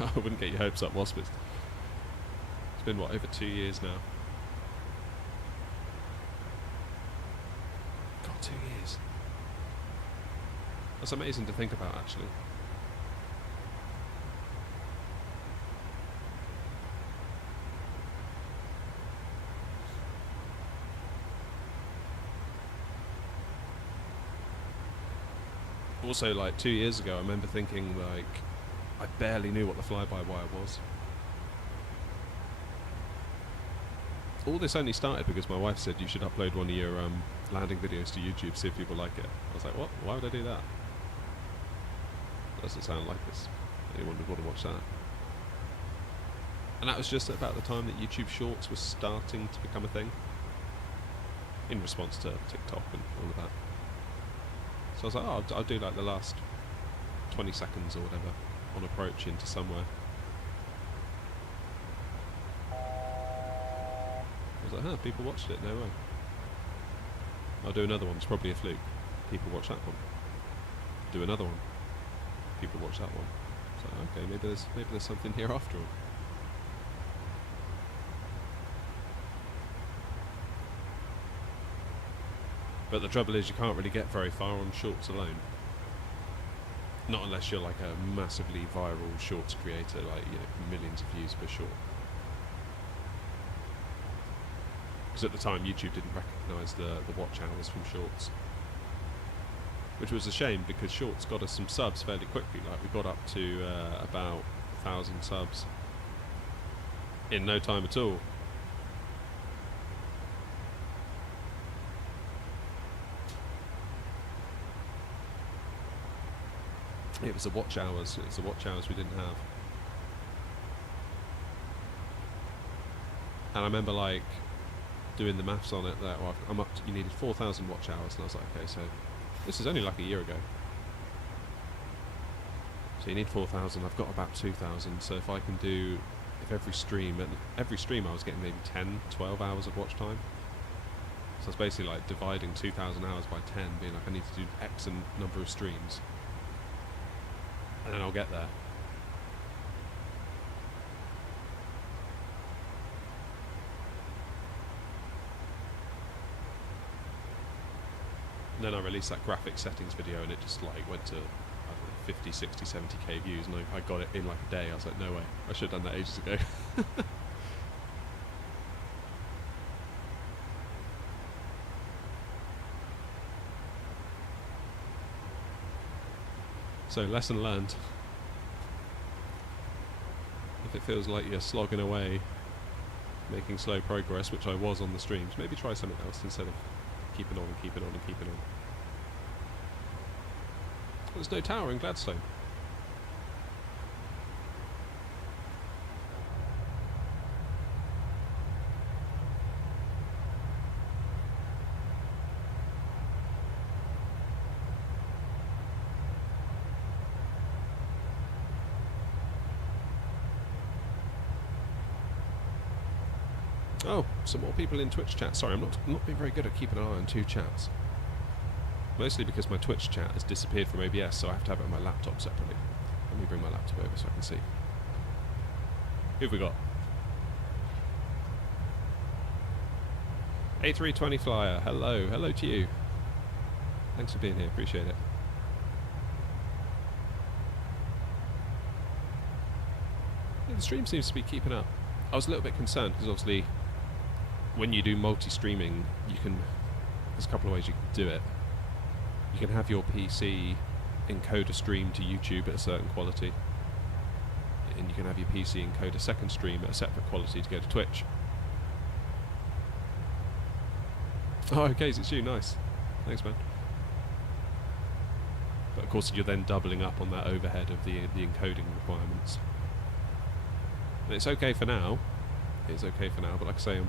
I wouldn't get your hopes up, Wasp. It's been, what, over 2 years now? God, 2 years. That's amazing to think about, actually. Also, like 2 years ago, I remember thinking, like, I barely knew what the fly-by-wire was. All this only started because my wife said you should upload one of your landing videos to YouTube, see if people like it. I was like, what? Why would I do that? Doesn't sound like this. Anyone would want to watch that. And that was just about the time that YouTube Shorts was starting to become a thing, in response to TikTok and all of that. So I was like, oh, I'll do like the last 20 seconds or whatever on approach into somewhere. I was like, huh, people watched it, no way. I'll do another one, it's probably a fluke. People watch that one. Do another one. People watch that one. So okay, maybe there's something here after all. But the trouble is you can't really get very far on shorts alone. Not unless you're like a massively viral shorts creator, like, you know, millions of views per short. Because at the time YouTube didn't recognise the watch hours from shorts. Which was a shame, because shorts got us some subs fairly quickly. Like, we got up to about 1,000 subs in no time at all. It was the watch hours. It's the watch hours we didn't have. And I remember, like, doing the maths on it. That, well, I'm up to, you needed 4,000 watch hours, and I was like, okay, so this is only like a year ago. So you need 4,000. I've got about 2,000. So if I can do, if every stream I was getting maybe 10, 12 hours of watch time. So it's basically like dividing 2,000 hours by 10, being like, I need to do X number of streams. And then I'll get there. And then I released that graphic settings video, and it just like went to, I don't know, 50, 60, 70k views, and I got it in like a day. I was like, no way, I should have done that ages ago. So, lesson learned. If it feels like you're slogging away, making slow progress, which I was on the streams, maybe try something else instead of keeping on and keeping on and keeping on. There's no tower in Gladstone. Oh, some more people in Twitch chat. Sorry, I'm not being very good at keeping an eye on two chats. Mostly because my Twitch chat has disappeared from OBS, so I have to have it on my laptop separately. Let me bring my laptop over so I can see. Who have we got? A320 Flyer. Hello. Hello to you. Thanks for being here. Appreciate it. Yeah, the stream seems to be keeping up. I was a little bit concerned because obviously when you do multi-streaming, there's a couple of ways you can do it. You can have your PC encode a stream to YouTube at a certain quality, and you can have your PC encode a second stream at a separate quality to go to Twitch. Oh, okay, so it's you. Nice. Thanks, man. But of course, you're then doubling up on that overhead of the encoding requirements. And it's okay for now. It's okay for now, but like I say, I'm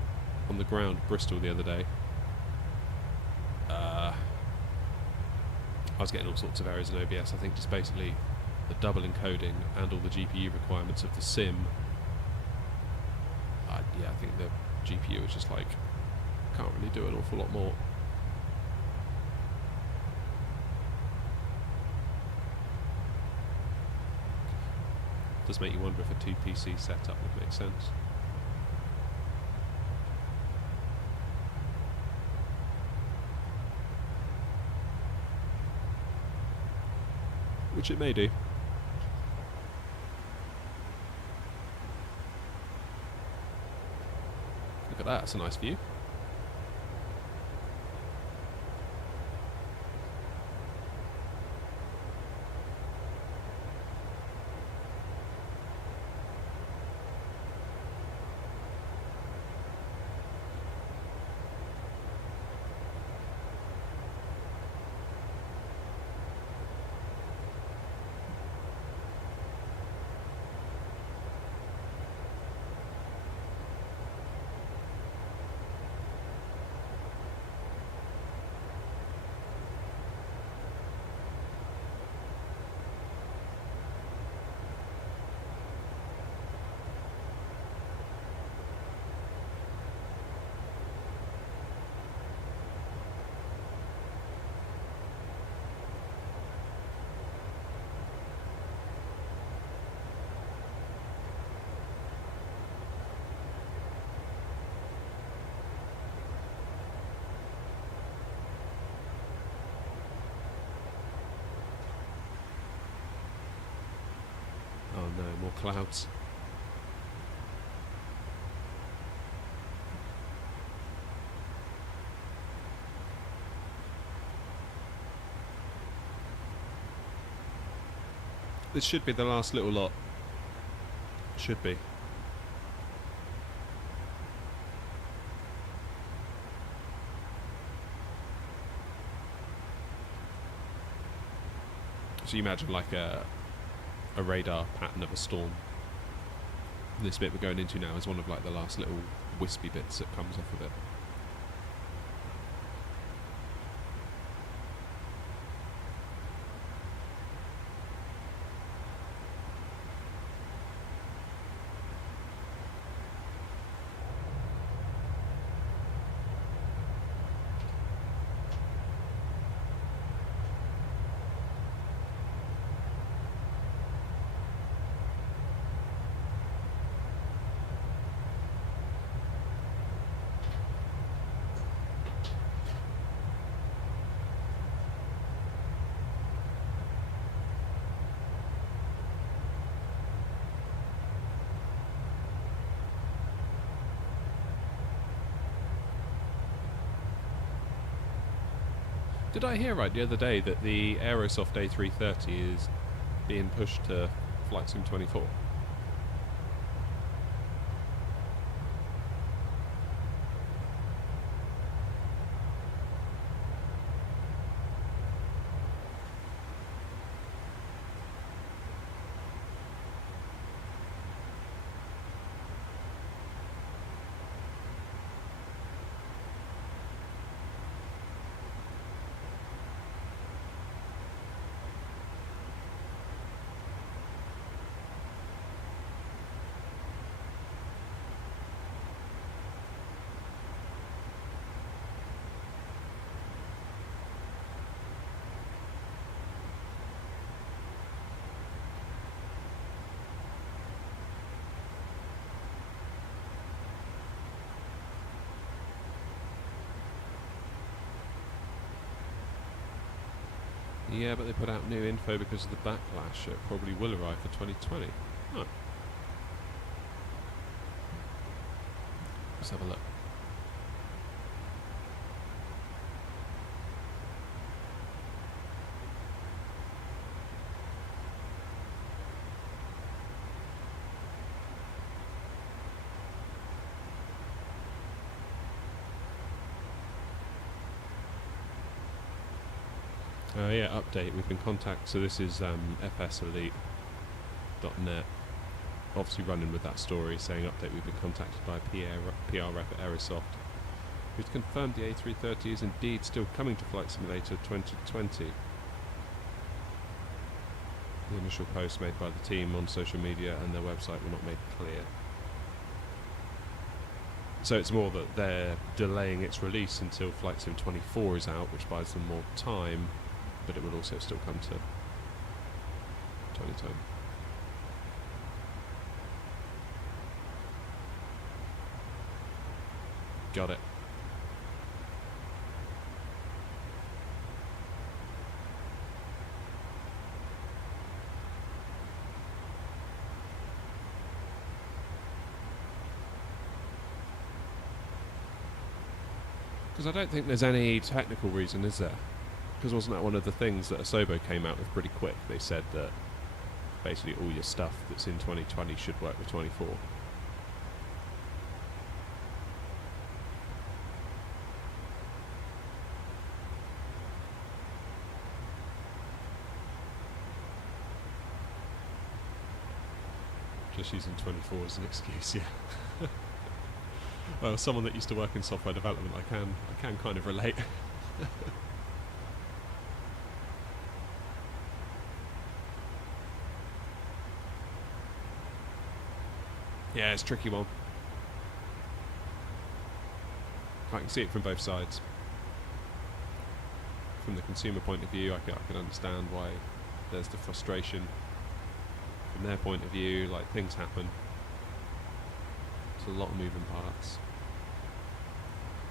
on the ground Bristol the other day. I was getting all sorts of errors in OBS. I think just basically the double encoding and all the GPU requirements of the sim. Yeah, I think the GPU is just like, can't really do an awful lot more. Does make you wonder if a 2PC setup would make sense. Which it may do. Look at that, that's a nice view. Oh no, more clouds. This should be the last little lot. Should be. So you imagine like a radar pattern of a storm. This bit we're going into now is one of like the last little wispy bits that comes off of it. Did I hear right the other day that the Aerosoft A330 is being pushed to Flight Sim 24? Yeah, but they put out new info because of the backlash. It probably will arrive for 2020. Oh. Let's have a look. Yeah, update. We've been contacted. So this is fselite.net. Obviously running with that story, saying update. We've been contacted by PR rep at Aerosoft, who's confirmed the A330 is indeed still coming to Flight Simulator 2020. The initial posts made by the team on social media and their website were not made clear. So it's more that they're delaying its release until Flight Sim 24 is out, which buys them more time, but it will also still come to 2020. Got it. Because I don't think there's any technical reason, is there? Because wasn't that one of the things that Asobo came out with pretty quick? They said that basically all your stuff that's in 2020 should work with 24. Just using 24 as an excuse, yeah. Well, as someone that used to work in software development, I can kind of relate. Yeah, it's a tricky one. I can see it from both sides. From the consumer point of view, I can understand why there's the frustration. From their point of view, like, things happen. There's a lot of moving parts.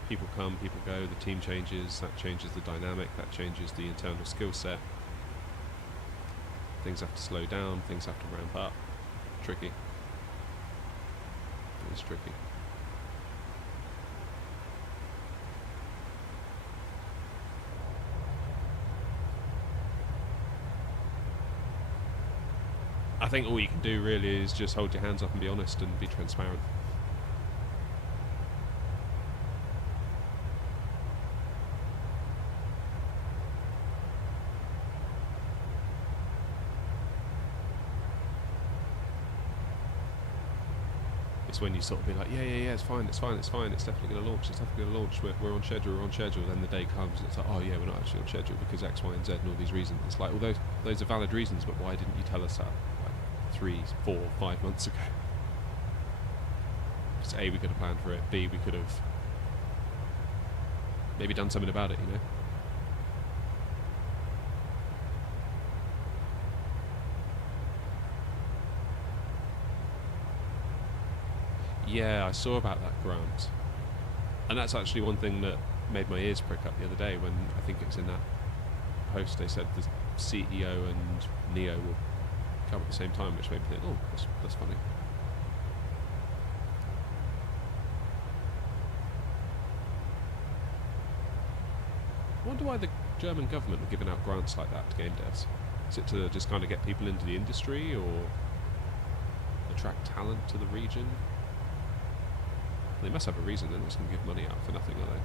People come, people go, the team changes, that changes the dynamic, that changes the internal skill set. Things have to slow down, things have to ramp up. Tricky. It's tricky. I think all you can do really is just hold your hands up and be honest and be transparent. It's when you sort of be like, yeah, it's fine, it's definitely going to launch, we're on schedule, then the day comes and it's like, oh yeah, we're not actually on schedule because X, Y and Z and all these reasons. It's like, well, those are valid reasons, but why didn't you tell us that like 3, 4, 5 months ago? Because A, we could have planned for it, B, we could have maybe done something about it, you know? Yeah, I saw about that grant. And that's actually one thing that made my ears prick up the other day when I think it was in that post they said the CEO and Neo will come at the same time, which made me think, oh, that's funny. I wonder why the German government are giving out grants like that to game devs. Is it to just kind of get people into the industry or attract talent to the region? They must have a reason, they're not just going to give money out for nothing, are they?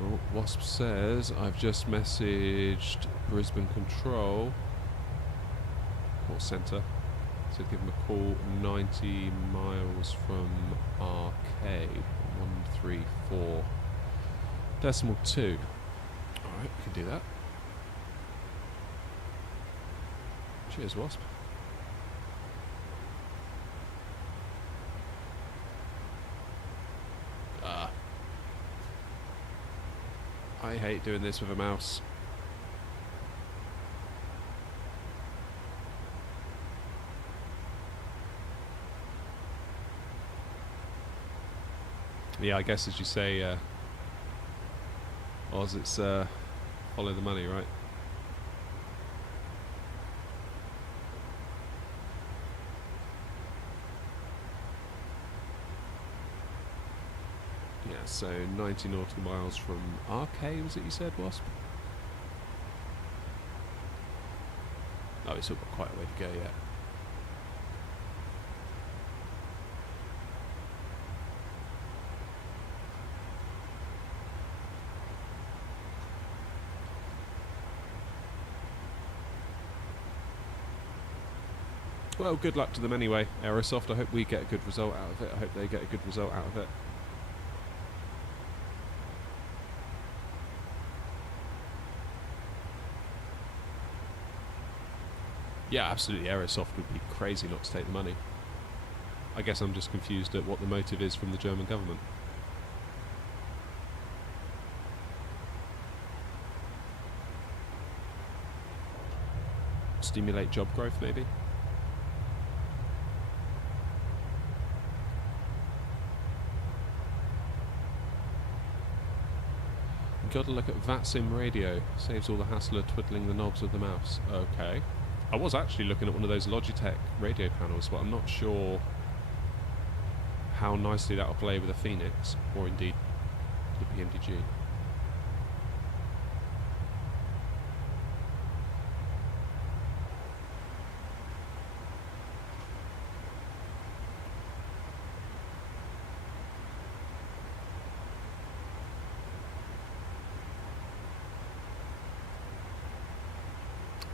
Well, Wasp says, I've just messaged Brisbane Control call centre. Said give them a call 90 miles from Arcade, 134.2. Alright, we can do that. Cheers, Wasp. I hate doing this with a mouse. Yeah, I guess as you say, Oz, it's follow the money, right? Yeah, so 90 nautical miles from RK, was it you said, Wasp? Oh, it's still got quite a way to go yet. Well, good luck to them anyway, Aerosoft. I hope we get a good result out of it. I hope they get a good result out of it. Yeah, absolutely. Aerosoft would be crazy not to take the money. I guess I'm just confused at what the motive is from the German government. Stimulate job growth, maybe? Got to look at VATSIM radio. Saves all the hassle of twiddling the knobs with the mouse. Okay. I was actually looking at one of those Logitech radio panels, but I'm not sure how nicely that will play with a Phoenix, or indeed the PMDG.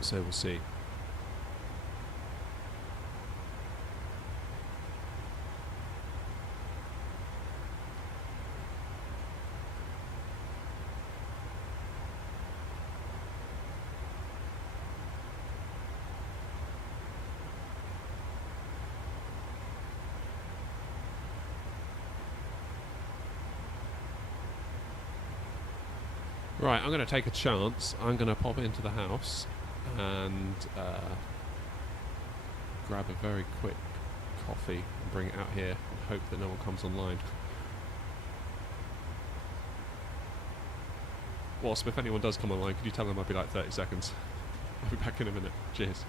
So we'll see. Right, I'm going to take a chance. I'm going to pop into the house and grab a very quick coffee and bring it out here and hope that no one comes online. Wasp, if anyone does come online, could you tell them I'll be like 30 seconds? I'll be back in a minute. Cheers.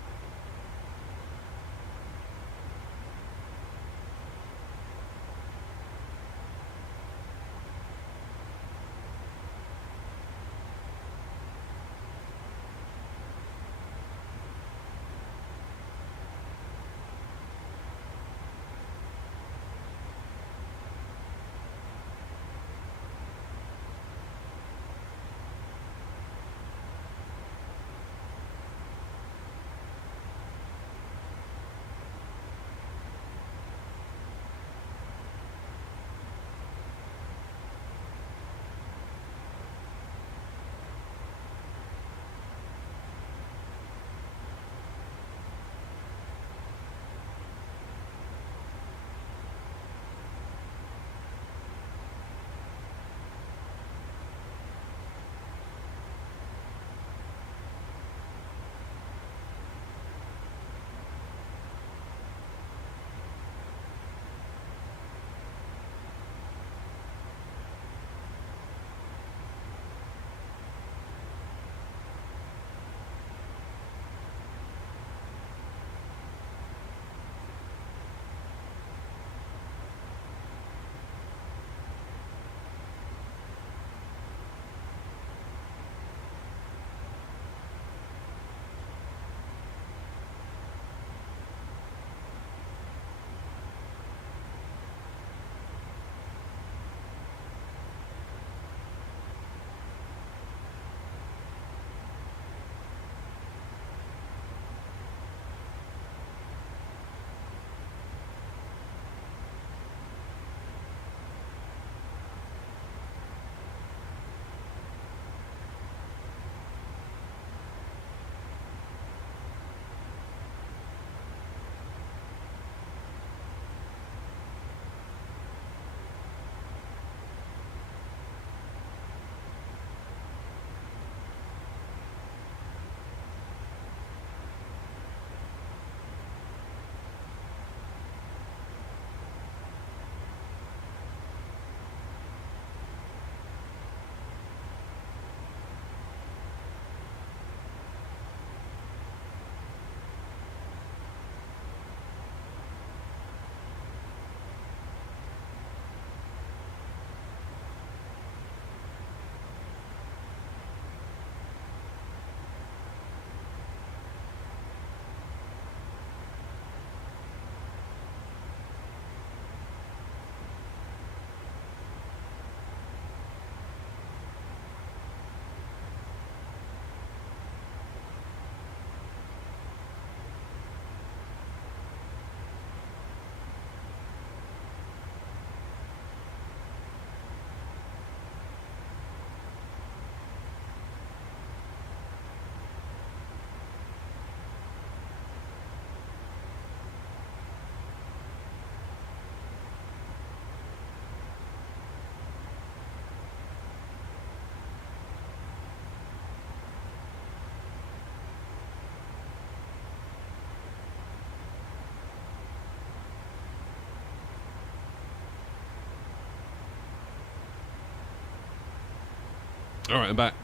Alright, I'm back.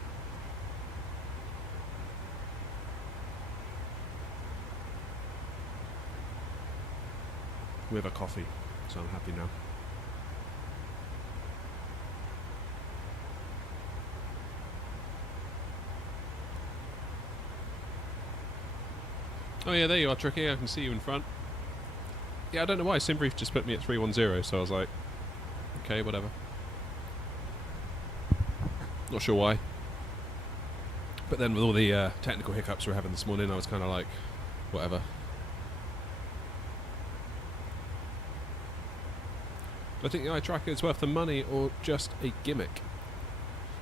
With a coffee, so I'm happy now. Oh yeah, there you are, Tricky. I can see you in front. Yeah, I don't know why. SimBrief just put me at 310, so I was like, okay, whatever. Not sure why. But then with all the technical hiccups we're having this morning, I was kind of like, whatever. Do I think the eye tracker is worth the money or just a gimmick?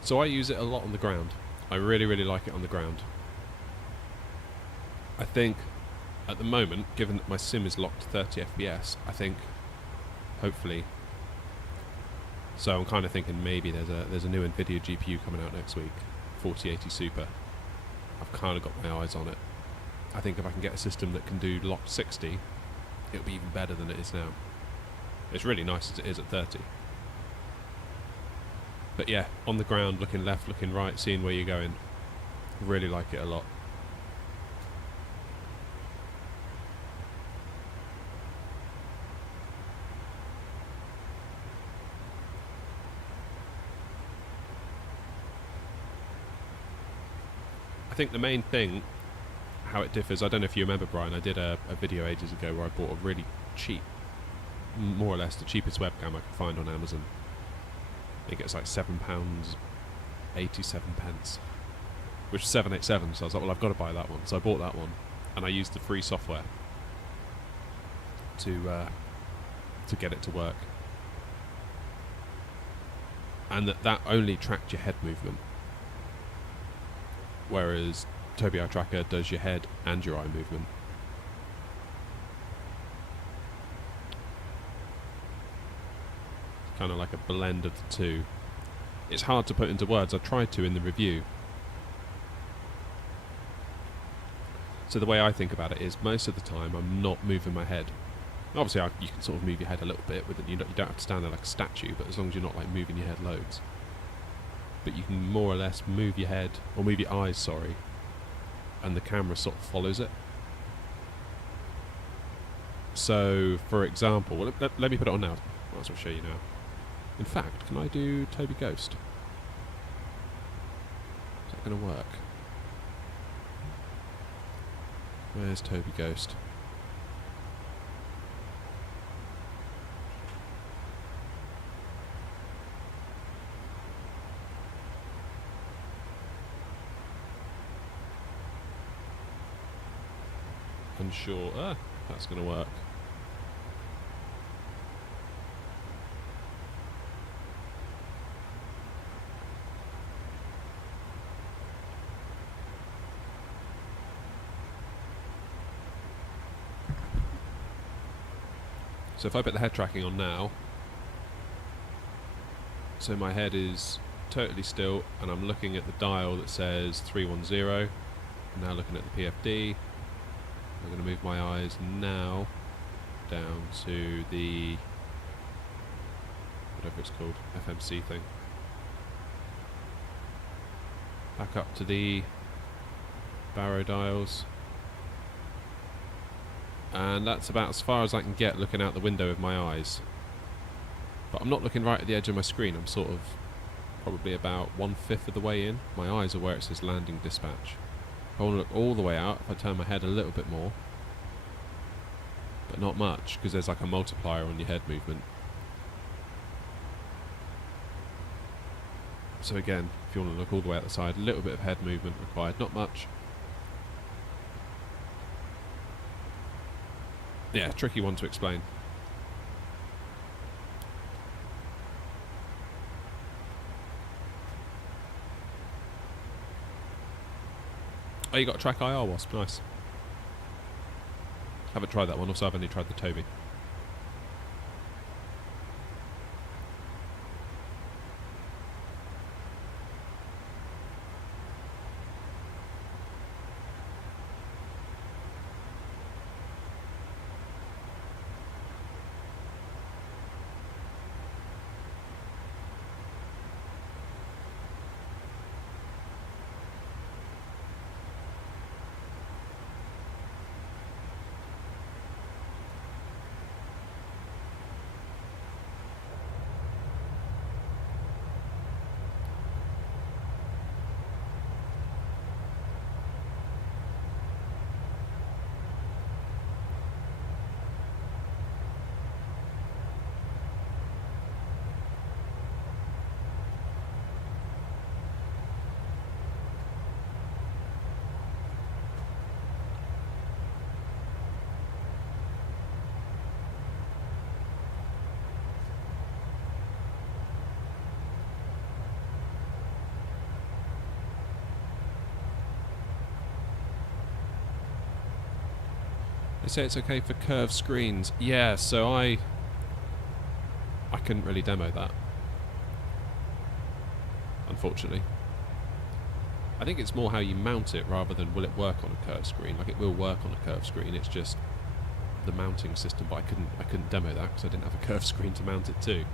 So I use it a lot on the ground. I really, really like it on the ground. I think at the moment, given that my sim is locked to 30 FPS, I think hopefully. So I'm kind of thinking maybe there's a new NVIDIA GPU coming out next week, 4080 Super. I've kind of got my eyes on it. I think if I can get a system that can do locked 60, it'll be even better than it is now. It's really nice as it is at 30. But yeah, on the ground, looking left, looking right, seeing where you're going. Really like it a lot. I think the main thing, how it differs, I don't know if you remember, Brian, I did a video ages ago where I bought a really cheap, more or less the cheapest webcam I could find on Amazon. I think it's like £7.87, which is 787, so I was like, well, I've got to buy that one. So I bought that one, and I used the free software to get it to work. And that only tracked your head movement. Whereas Tobii Eye Tracker does your head and your eye movement. Kind of like a blend of the two. It's hard to put into words. I tried to in the review. So the way I think about it is most of the time I'm not moving my head. Obviously you can sort of move your head a little bit with it. You don't have to stand there like a statue, but as long as you're not like moving your head loads. But you can more or less move your head, or move your eyes, sorry, and the camera sort of follows it. So, for example, well, let me put it on now. Might as well show you now. In fact, can I do Tobii Ghost? Is that going to work? Where's Tobii Ghost? Unsure. That's going to work. So if I put the head tracking on now, so my head is totally still and I'm looking at the dial that says 310. I'm now looking at the PFD. I'm going to move my eyes now down to the, whatever it's called, FMC thing. Back up to the barrow dials. And that's about as far as I can get looking out the window with my eyes. But I'm not looking right at the edge of my screen. I'm sort of probably about 1/5 of the way in. My eyes are where it says landing dispatch. If I want to look all the way out, if I turn my head a little bit more, but not much, because there's like a multiplier on your head movement. So again, if you want to look all the way out the side, a little bit of head movement required, not much. Yeah, tricky one to explain. Oh, you got a track IR Wasp, nice. Haven't tried that one, also I've only tried the Tobii. They say it's okay for curved screens. Yeah, so I couldn't really demo that, unfortunately. I think it's more how you mount it rather than will it work on a curved screen. Like, it will work on a curved screen, it's just the mounting system, but I couldn't demo that because I didn't have a curved screen to mount it to.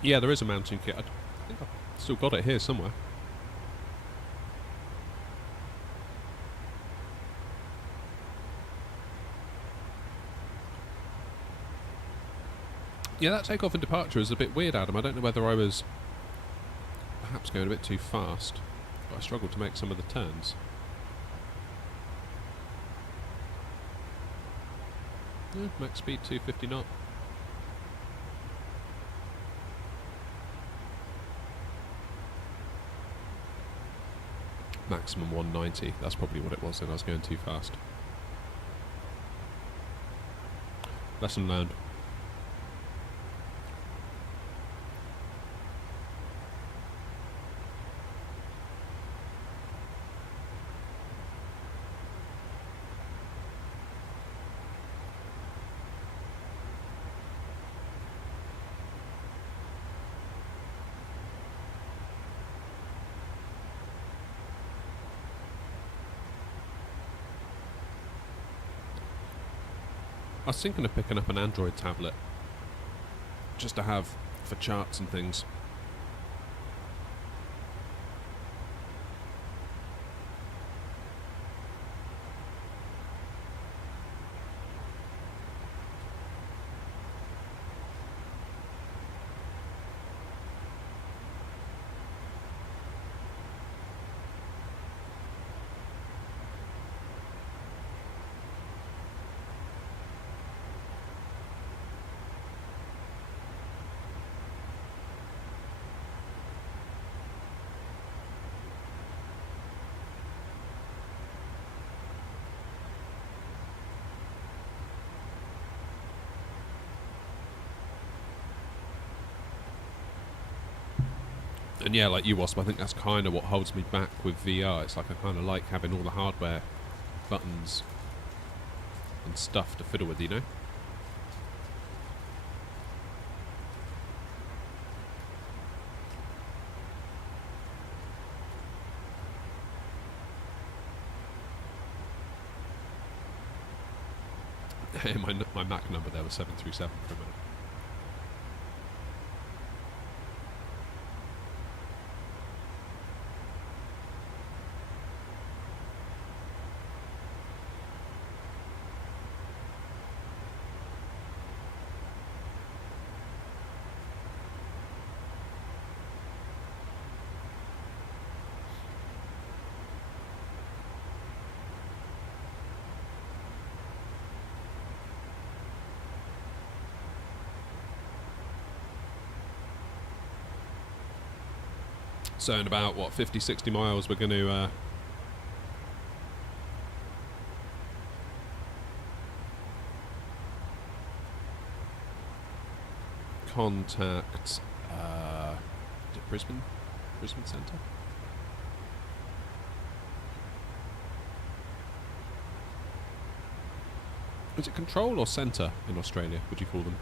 Yeah, there is a mounting kit. I think I've still got it here somewhere. Yeah, that takeoff and departure is a bit weird, Adam. I don't know whether I was perhaps going a bit too fast, but I struggled to make some of the turns. Yeah, max speed 250 knot. Maximum 190. That's probably what it was then. I was going too fast. Lesson learned. I was thinking of picking up an Android tablet just to have for charts and things. And yeah, like you, Wasp, I think that's kind of what holds me back with VR. It's like I kind of like having all the hardware, buttons, and stuff to fiddle with, you know? my Mac number there was 737 for a minute. So in about, what, 50, 60 miles, we're going to contact is it Brisbane Centre? Is it Control or Centre in Australia, would you call them?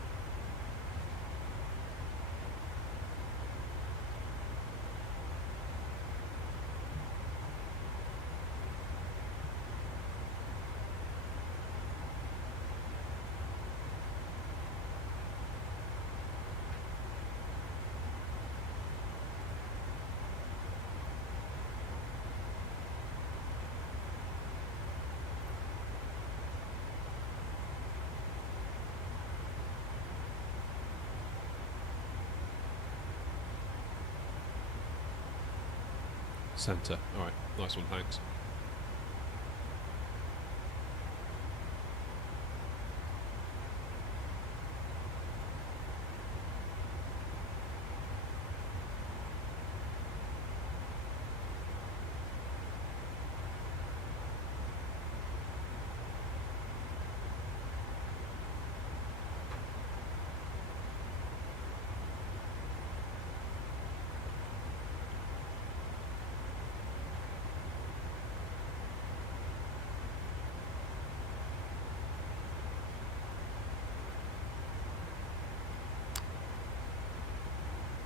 Centre. Alright, nice one, thanks.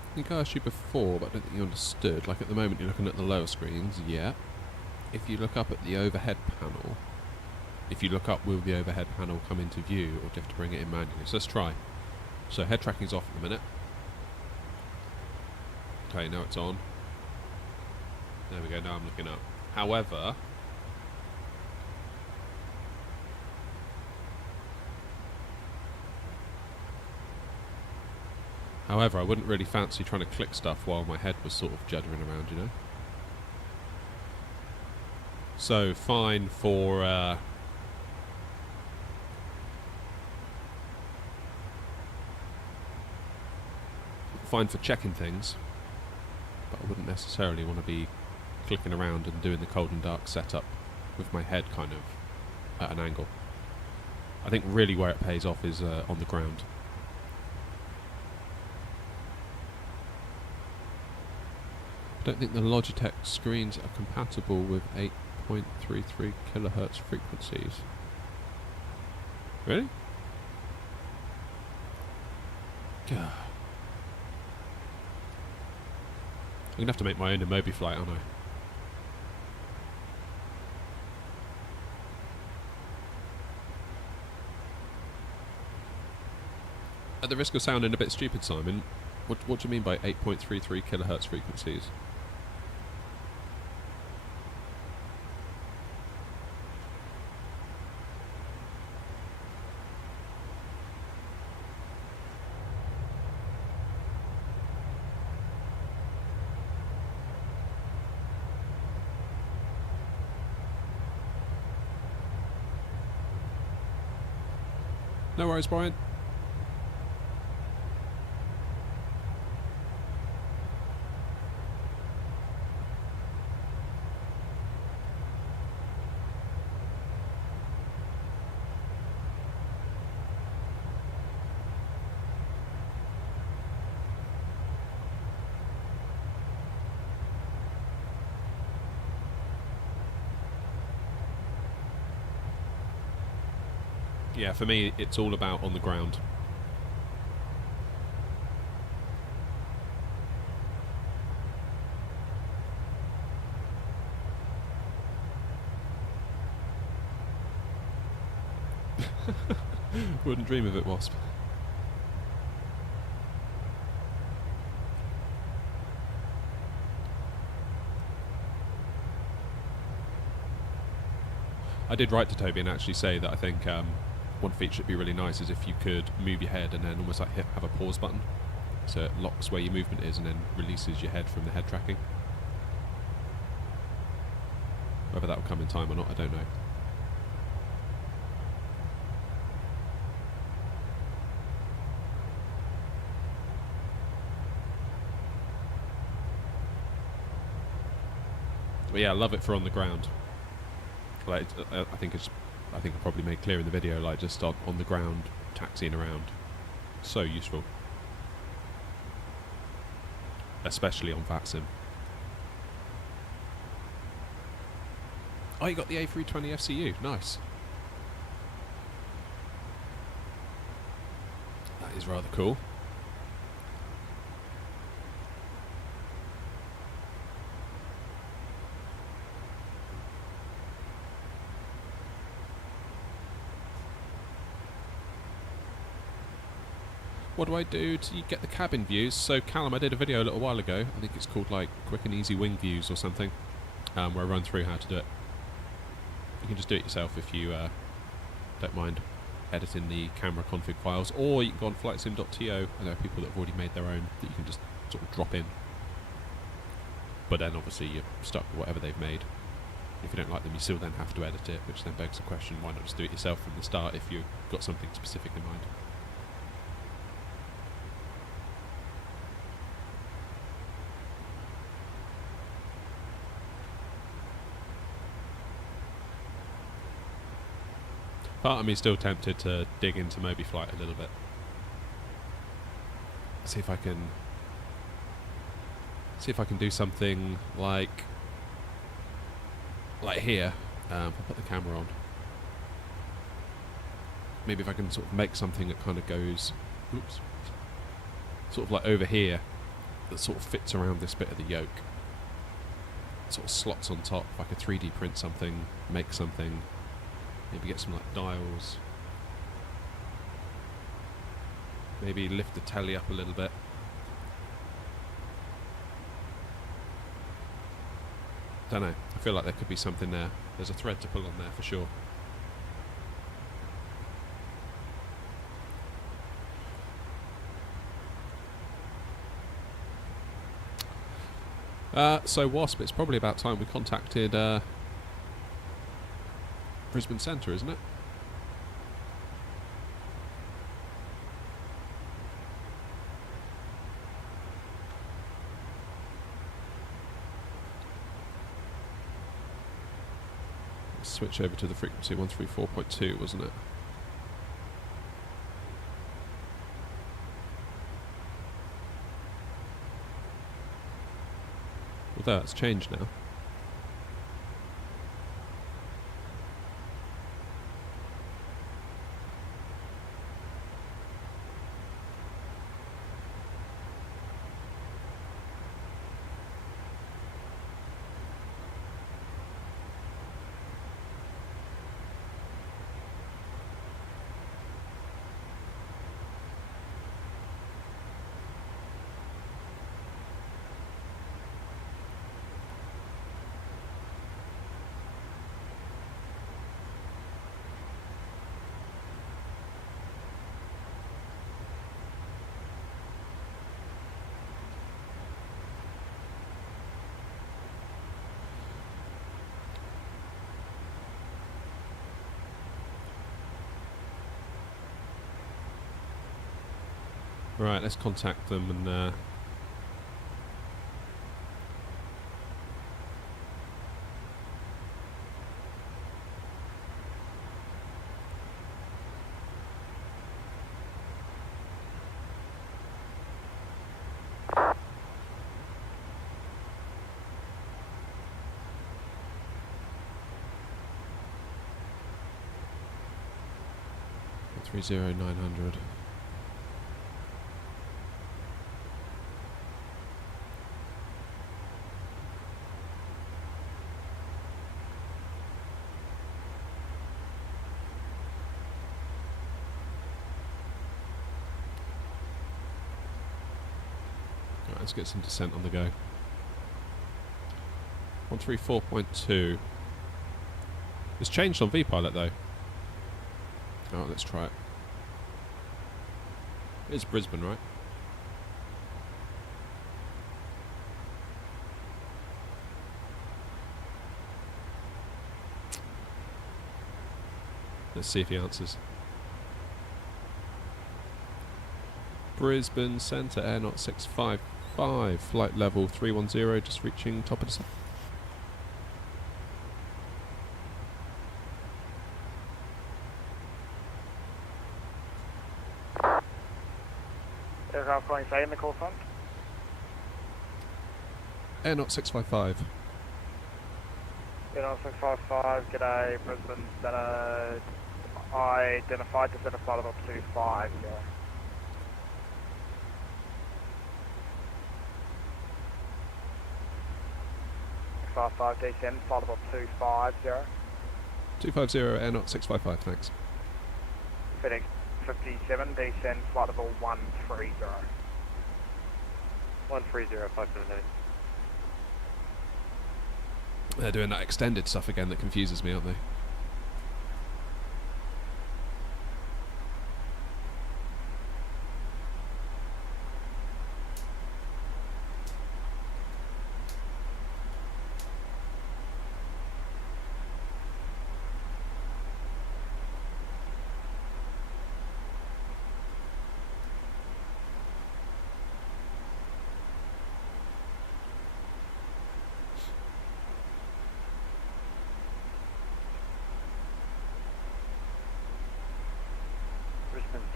I think I asked you before, but I don't think you understood. Like at the moment you're looking at the lower screens, yeah. If you look up at the overhead panel, if you look up, will the overhead panel come into view, or do you have to bring it in manually? So let's try. So head tracking's off at the minute. Okay, now it's on. There we go, now I'm looking up. However, I wouldn't really fancy trying to click stuff while my head was sort of juddering around, you know? So, fine for... fine for checking things, but I wouldn't necessarily want to be clicking around and doing the cold and dark setup with my head kind of at an angle. I think really where it pays off is on the ground. I don't think the Logitech screens are compatible with 8.33 kilohertz frequencies. Really? God. I'm going to have to make my own Emobi flight, aren't I? At the risk of sounding a bit stupid, Simon, what do you mean by 8.33 kilohertz frequencies? No worries, Brian. Yeah, for me, it's all about on the ground. Wouldn't dream of it, Wasp. I did write to Toby and actually say that I think one feature that'd be really nice is if you could move your head and then almost like have a pause button, so it locks where your movement is and then releases your head from the head tracking. Whether that will come in time or not, I don't know. But yeah, I love it for on the ground. Like, I think I probably made clear in the video, like just on the ground, taxiing around. So useful. Especially on VATSIM. Oh, you got the A320 FCU. Nice. That is rather cool. What do I do to get the cabin views? So Callum, I did a video a little while ago. I think it's called like Quick and Easy Wing Views or something, where I run through how to do it. You can just do it yourself if you don't mind editing the camera config files, or you can go on flightsim.to, and there are people that have already made their own that you can just sort of drop in. but then obviously you're stuck with whatever they've made. If you don't like them, you still then have to edit it, which then begs the question, why not just do it yourself from the start if you've got something specific in mind? Part of me is still tempted to dig into Moby Flight a little bit. See if I can do something like here. I'll put the camera on. Maybe if I can sort of make something that kind of goes, oops, sort of like over here, that sort of fits around this bit of the yoke. Sort of slots on top. If I could 3D print something, make something. Maybe get some like dials. Maybe lift the telly up a little bit. Don't know. I feel like there could be something there. There's a thread to pull on there for sure. So Wasp, it's probably about time we contacted Brisbane Centre, isn't it? Let's switch over to the frequency 134.2, wasn't it? Although it's changed now. Right, let's contact them and $30900. Let's get some descent on the go. 134.2. It's changed on VPilot though. Oh, let's try it. It's Brisbane, right? Let's see if he answers. Brisbane Centre, Air 655, flight level 310, just reaching top of the sun. Aircraft going say in the call front? Air 655. Air 655, g'day, Brisbane Centre. Identified to set a flight level 25, yeah. 55 descend, flight level 250. 250, Air 655, thanks. FedEx 57, descend, flight level 130. 130,578. They're doing that extended stuff again that confuses me, aren't they?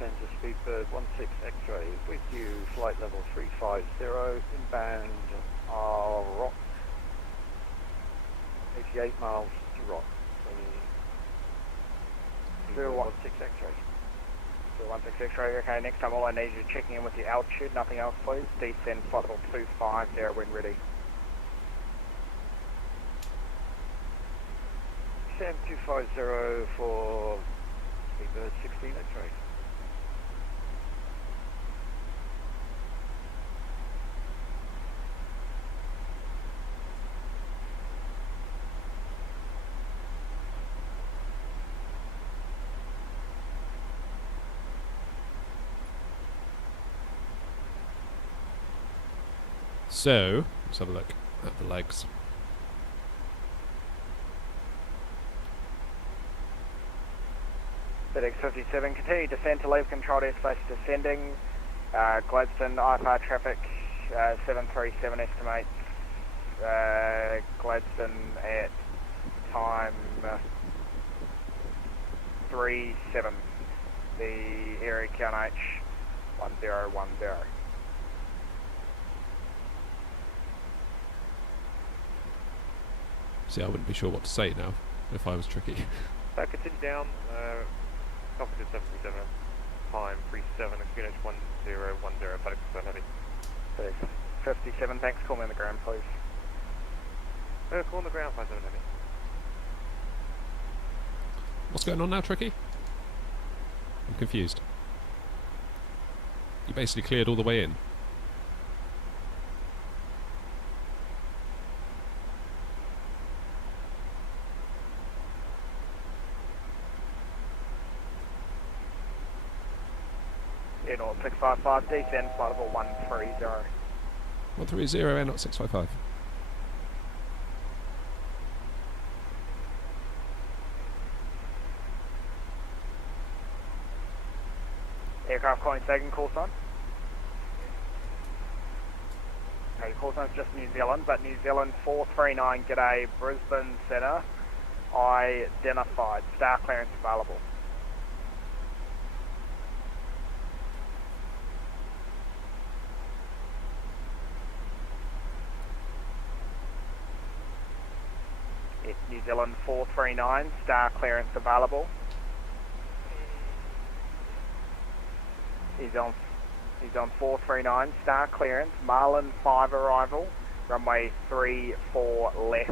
Center Speedbird 16 X-ray with you, flight level 350, inbound Rock, 88 miles to Rock. 016 X-ray. 016 X-ray, okay, next time all I need is checking in with your altitude, nothing else please. Descend flight level 250 when ready. Sam 250 for Speedbird 16 X-ray. So, let's have a look at the legs. FedEx 57, continue descent to leave controlled airspace descending. Gladstone IFR traffic 737 estimates Gladstone at time 37. The area count H 1010. See, I wouldn't be sure what to say now if I was tricky. So continue down, altitude 737, time 37, QNH 1010, FedEx confirm heavy. FedEx 57, thanks, call me on the ground please. Call on the ground, 57 heavy. What's going on now, Tricky? I'm confused. You basically cleared all the way in. Air 655, descend flight level 130. 130, Air 655. Aircraft calling second call sign. Okay, call sign's just New Zealand, but New Zealand 439, g'day, Brisbane Centre, identified, star clearance available. New Zealand 439, star clearance available. He's on 439, star clearance, Marlin 5 arrival, runway 34 left,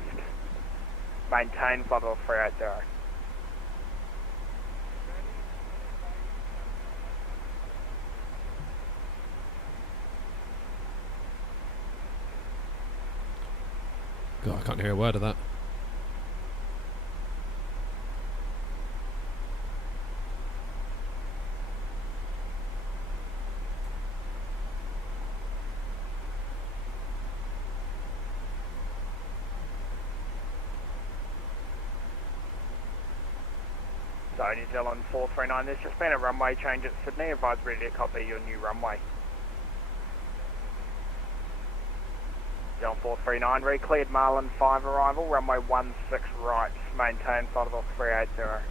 maintain flight level 380. God, I can't hear a word of that. So New Zealand 439, there's just been a runway change at Sydney, advise ready to copy your new runway. New Zealand 439, re-cleared Marlin 5 arrival, runway 16 right, maintain flight level 380.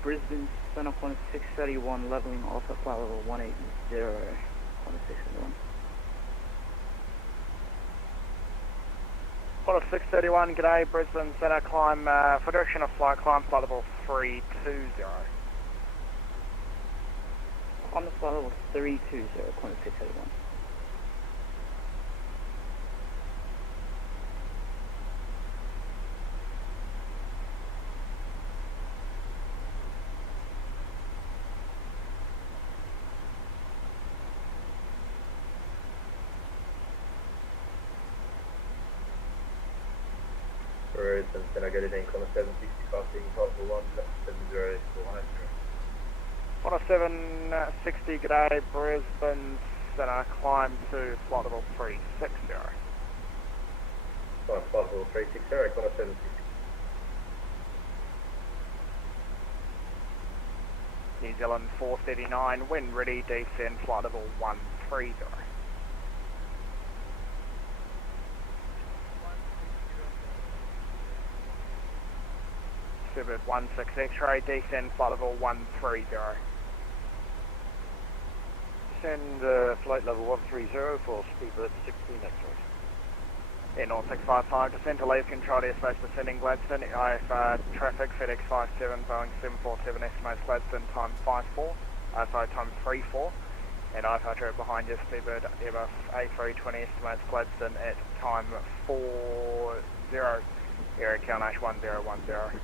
Brisbane Center 631, leveling off at flight level 180, 631. Flight of 631, g'day, Brisbane Centre, climb, for direction of flight, climb flight level 320. On the flight level 320, 631. Brisbane Centre, get it in, corner 760, passing possible 170 Flight of 760, g'day, Brisbane Centre, climb to flight level 360. Climb flight level 360, corner 760. New Zealand 439, wind ready, descend flight level 130. Suburb 16 X-ray, descend flight level 130. Send flight level 130 for speedbird 16 X-ray. Air 0655, descend to leave control airspace descending Gladstone, IF traffic, FedEx 57, Boeing 747, estimates Gladstone time time 34, and IF traffic behind you, speedbird Airbus A320, estimates Gladstone at time 40, area QNH 1010.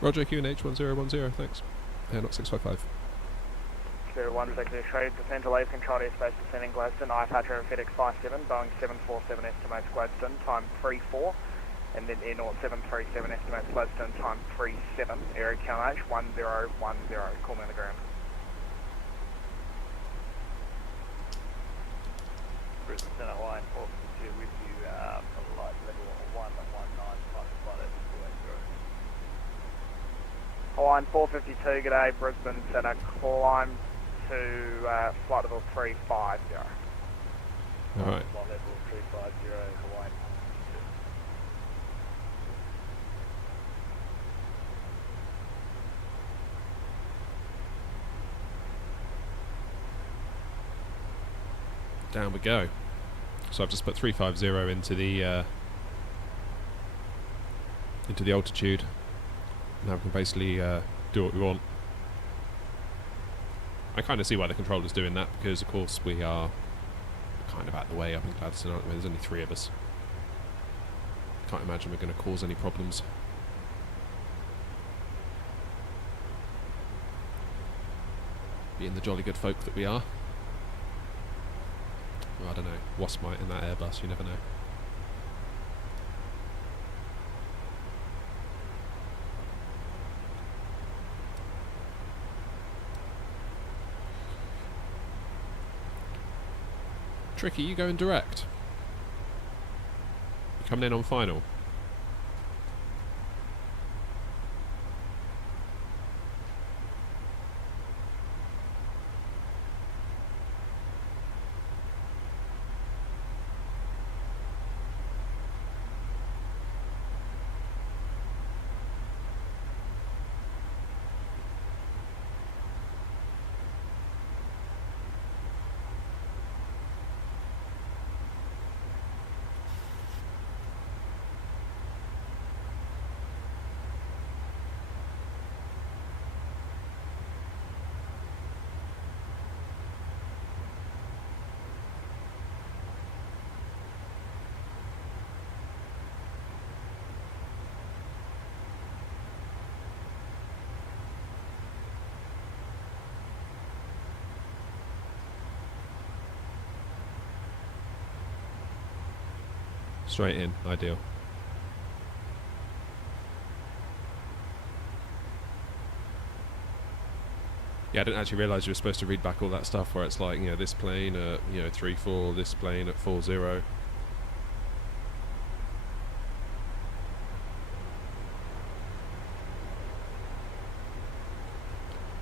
Roger, QNH 1010, thanks. Not 655. 16 X-ray, descend to leave control airspace descending Gladstone, IF traffic, FedEx 57, Boeing 747, estimates Gladstone time 34, and then Air 0737, estimates Gladstone time 37, area QNH 1010, call me on the ground. Brisbane Centre line 452 with you, flight level 119, flight level 280. Line 452, g'day, Brisbane Centre, climb to flight level 350. Alright. Flight level 350, Hawaii. Down we go. So I've just put 350 into the altitude. Now we can basically do what we want. I kind of see why the controller's doing that, because of course we are kind of out the way up in Gladstone, aren't we? There's only 3 of us. Can't imagine we're going to cause any problems. Being the jolly good folk that we are. Well, I don't know, wasp might in that Airbus, you never know. Tricky, you going direct? You coming in on final? Straight in, ideal. Yeah, I didn't actually realise you were supposed to read back all that stuff where it's like, you know, this plane at, 3-4, this plane at 4-0.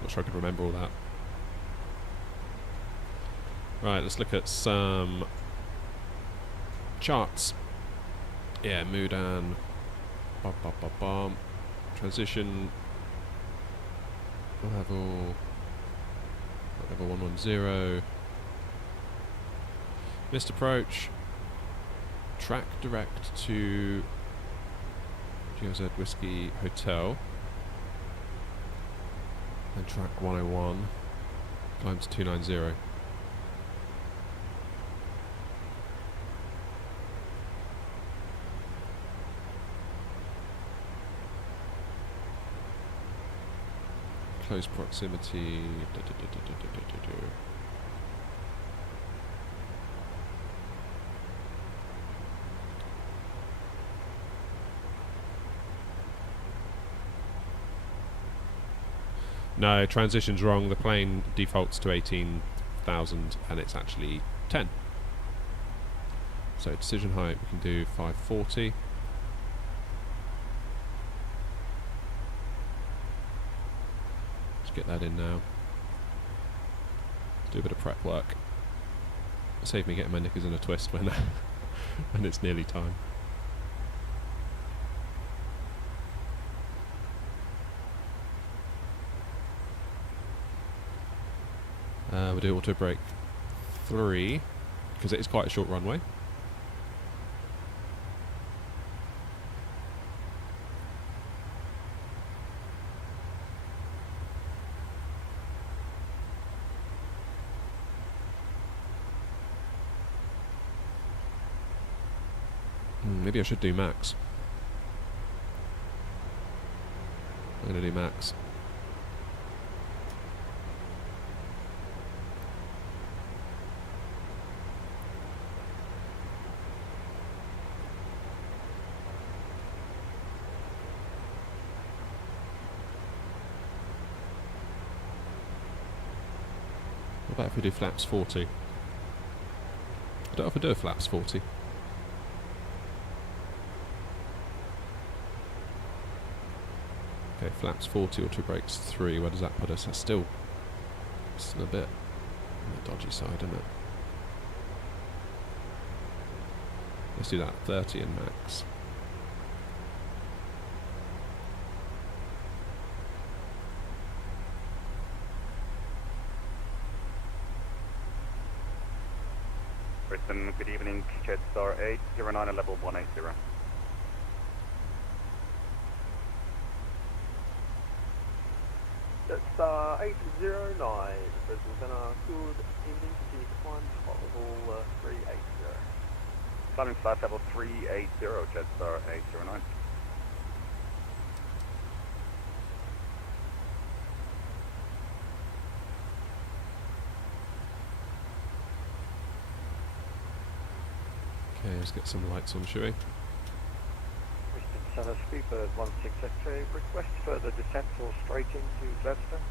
Not sure I could remember all that. Right, let's look at some charts. Yeah, Mudan. Transition. Level 110. Missed approach. Track direct to GOZ Whiskey Hotel. Then track 101. Climb to 290. Close proximity. No, transition's wrong. The plane defaults to 18,000 and it's actually 10. So decision height we can do 540. get that in now. Do a bit of prep work. Save me getting my knickers in a twist when when it's nearly time. We'll do auto brake 3 because it is quite a short runway. Maybe I should do max. I'm going to do max. What about if we do flaps 40? I don't know if I do a flaps 40. Okay, flaps 40, auto brakes 3. Where does that put us? That's still a bit on the dodgy side, isn't it? Let's do that. 30 and max. Britain, good evening, Jetstar 809 level 180. Jetstar 809, Brisbane Centre, good evening, continue to climb level 380. Climbing flight level 380, Jetstar 809. Okay, let's get some lights on, shall we? Brisbane Centre, Speedbird 16 X-ray, request further descent or straight into Gladstone.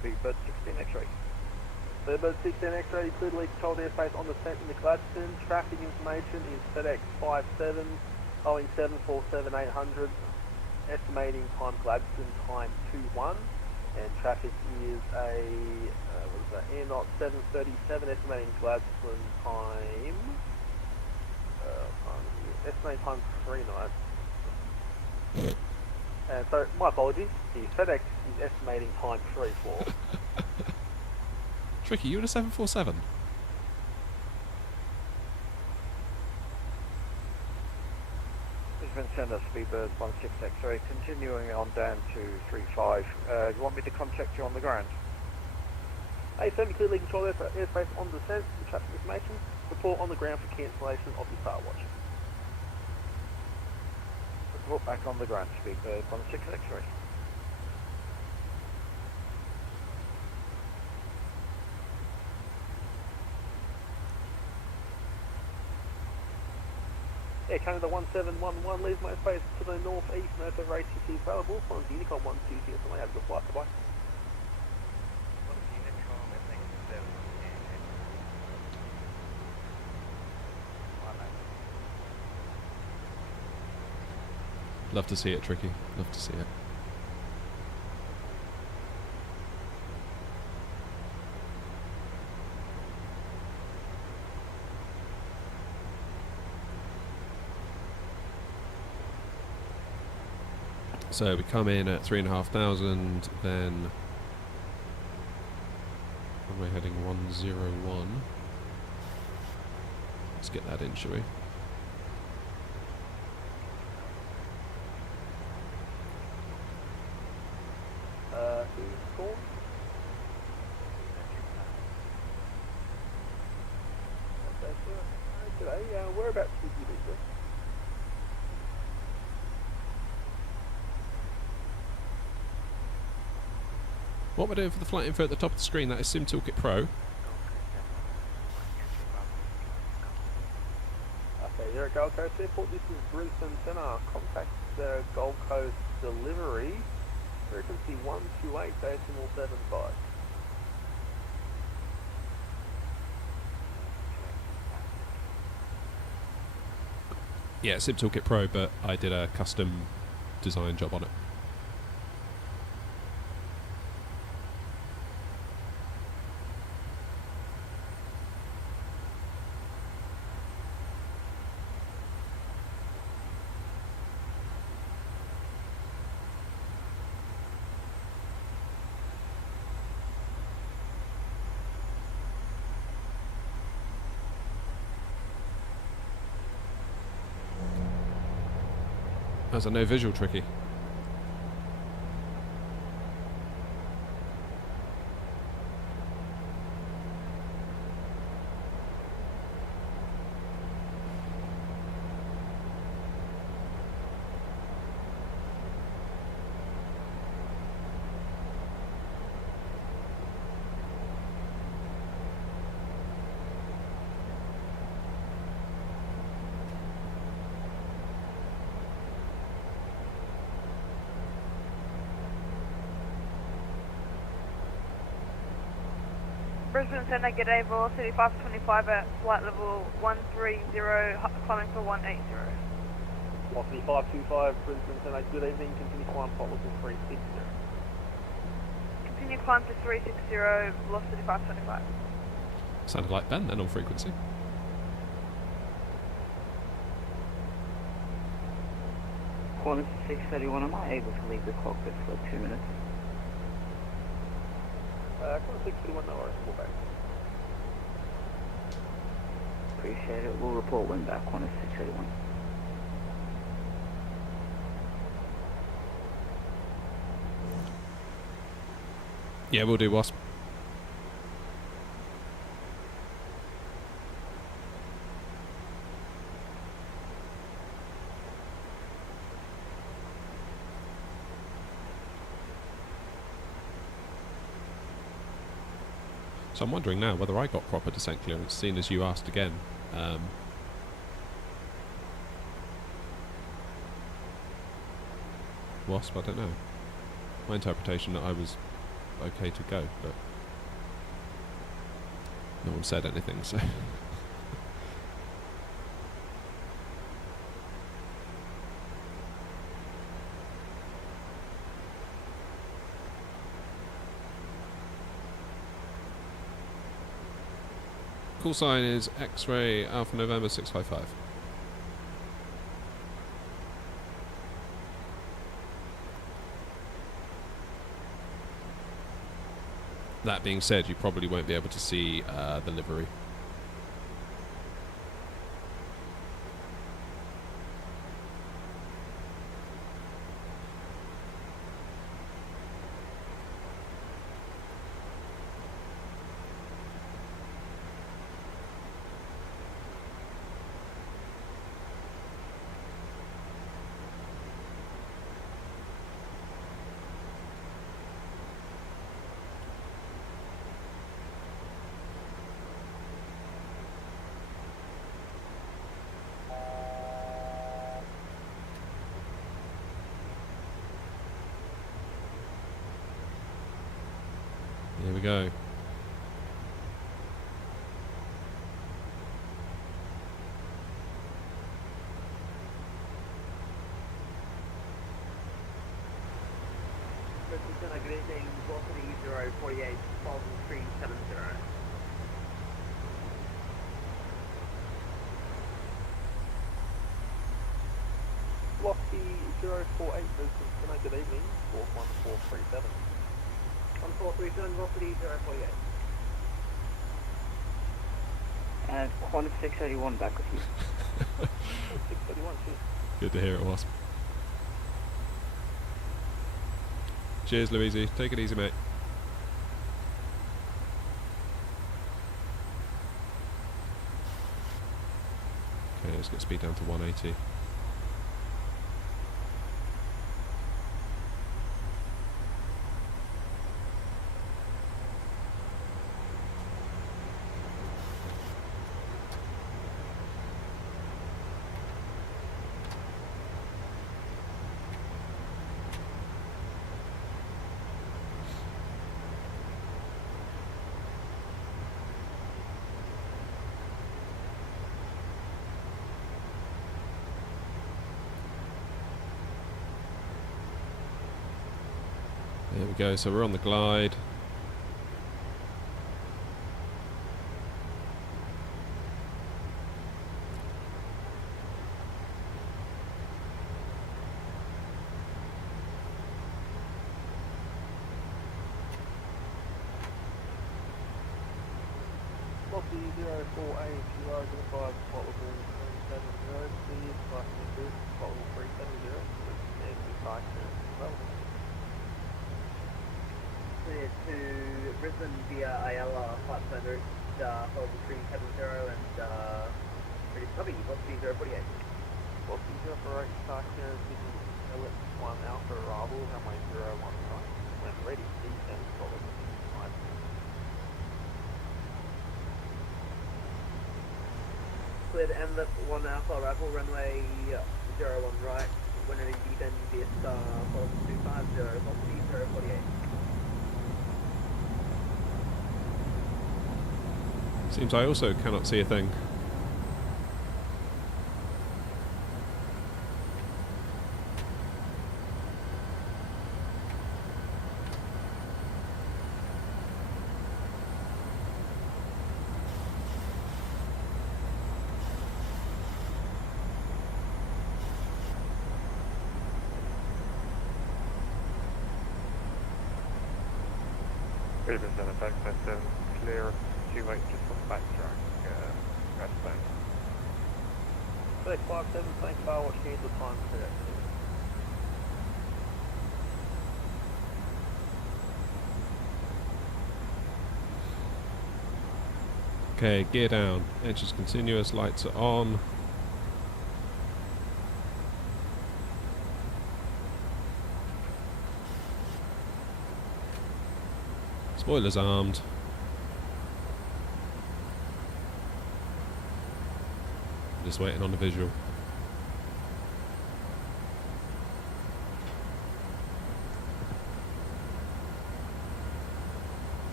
Speedbird 16 X-ray. Speedbird 16 X-ray, clearly controlled airspace on descent into Gladstone. Traffic information is FedEx 57, Boeing 747-800. Estimating time Gladstone, time 21. And traffic is a, Air Knot 737, estimating Gladstone time. Estimating time 3 knots. And so, my apologies, the FedEx is estimating time 3-4. Tricky, you in a 747? Brisbane Centre, Speedbird 16 X-ray, continuing on down to 35. You want me to contact you on the ground? Hey, clearly control airspace on descent, the traffic information, report on the ground for cancellation of your power watch. Report back on the ground, Speedbird 16 X-ray. Air Canada 1711, leaves my space to the northeast, no further ATC available, from Unicom 120, so I have the flight goodbye. Love to see it, Tricky. Love to see it. So we come in at 3,500, then we're heading 101. Let's get that in, shall we? Who's called? Today, whereabouts would you be, sir? What we're doing for the flight info at the top of the screen, that is Sim Toolkit Pro. Okay, you're at Gold Coast Airport. This is Brisbane Centre. Contact the Gold Coast delivery. Frequency 128, decimal 75. Yeah, Sim Toolkit Pro, but I did a custom design job on it. As I know, visual tricky. Brisbane Centre, g'day, velocity 525 at flight level 130, climbing for 180. Velocity 525, Brisbane Centre, good evening, continue climb, flight level 360. Continue climb to 360, velocity 525. Sounded like Ben then on frequency. Qantas 631, am I able to leave the cockpit for 2 minutes? Qantas 631, no worries, we'll back. Appreciate it. We'll report when back, Qantas 631. Yeah, we'll do, Wasp. So I'm wondering now whether I got proper descent clearance, seeing as you asked again. Wasp, I don't know. My interpretation that I was okay to go, but no one said anything, so... Call sign is X-ray Alpha November 655. That being said, you probably won't be able to see the livery. Here we go. Good evening, velocity 048, 370. Velocity 048, Brisbane Centre, good evening, 41437. 1437, velocity 048. And Qantas 631 back with you. 631, cheers. Good to hear it, Wasp. Cheers, Louise. Take it easy, mate. Okay, let's get speed down to 180. There we go, so we're on the glide. Velocity 048, you are going to 5, flight level 370, please, flight level 370, Brisbane via Ayala, flight plan route, hold 370 and British copy, velocity 048. Velocity 048, start here, Sydney, Ellipse 1 Alpha arrival, runway 01 right. When ready, descend, follow the 5. Cleared MLIP 1 Alpha arrival, runway 01 right. When ready, descend via star, follow the 250, velocity 048. Seems I also cannot see a thing. Brisbane Center, backside 7, clear, 28, just on the backtrack, Gladstone. Flight 57, thanks for watching the time today. Okay, gear down. Engines continuous, lights are on. Spoilers armed. Just waiting on the visual.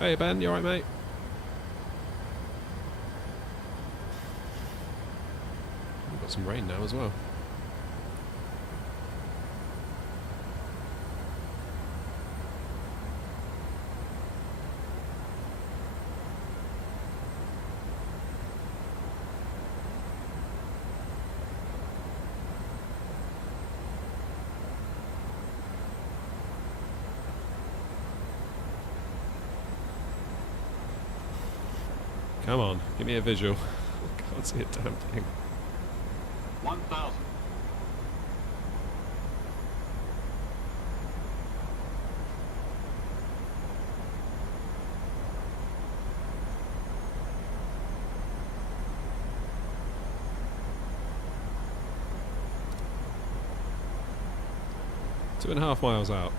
Hey Ben, you alright mate? We've got some rain now as well. Come on, give me a visual. I can't see a damn thing. 1,000. Two and a half miles out.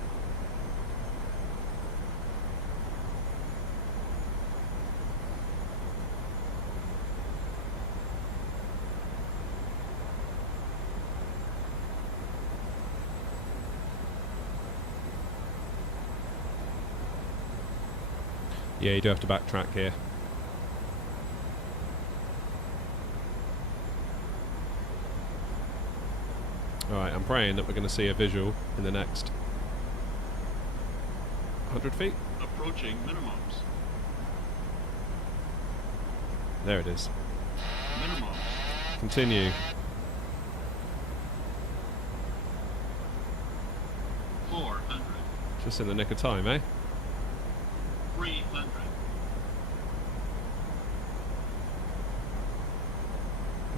Yeah, you do have to backtrack here. Alright, I'm praying that we're going to see a visual in the next 100 feet. Approaching minimums. There it is. Minimums. Continue. 400. Just in the nick of time, eh? 300.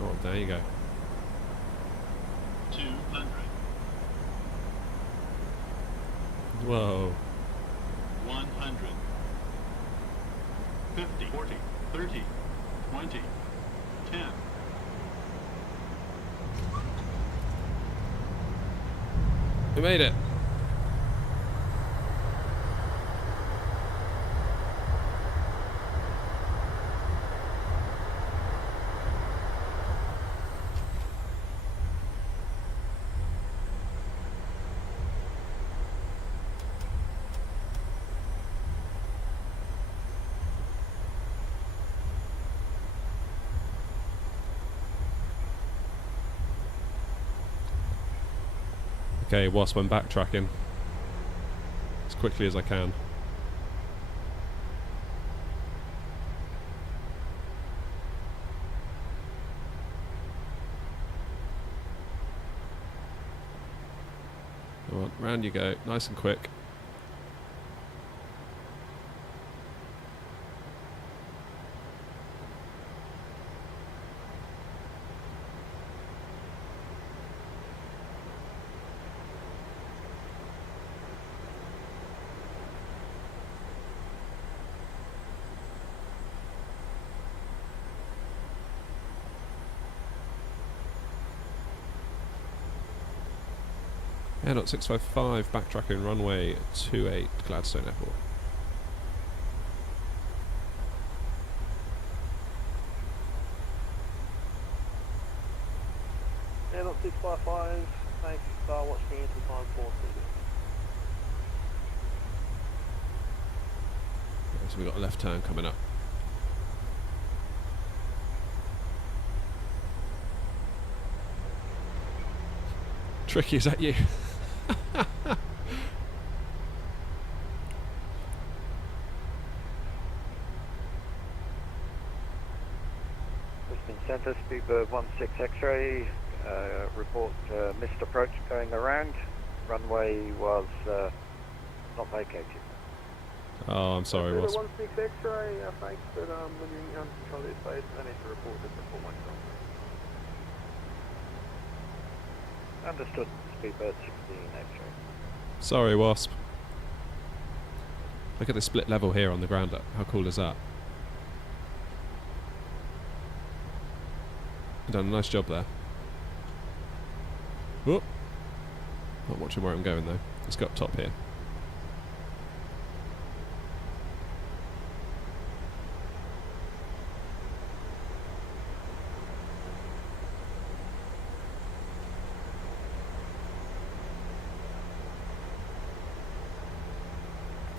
Oh, there you go. 200. Whoa. 100. 50. 40. 30. 20. 10. We made it. Okay, whilst I'm backtracking as quickly as I can. Come on, round you go, nice and quick. Air 0655, backtracking runway 28, Gladstone Airport. Air 0655, thanks, watch me into time 4 So we've got a left turn coming up. Tricky, is that you? Brisbane Centre, Speedbird 16 X-ray, report missed approach going around. Runway was not vacated. Oh, I'm sorry, Ross. 16 X-ray, thanks, but when you're in control of the space, I need to report this before myself. Understood, Speedbird 16 X-ray. Sorry, Wasp. Look at the split level here on the ground. How cool is that? You've done a nice job there. Whoop. Not watching where I'm going though. Let's go up top here.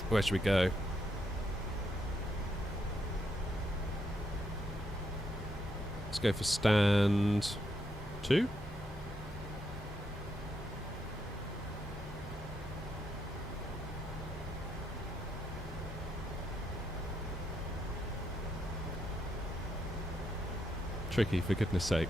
Where should we go? Let's go for stand 2. Tricky, for goodness sake.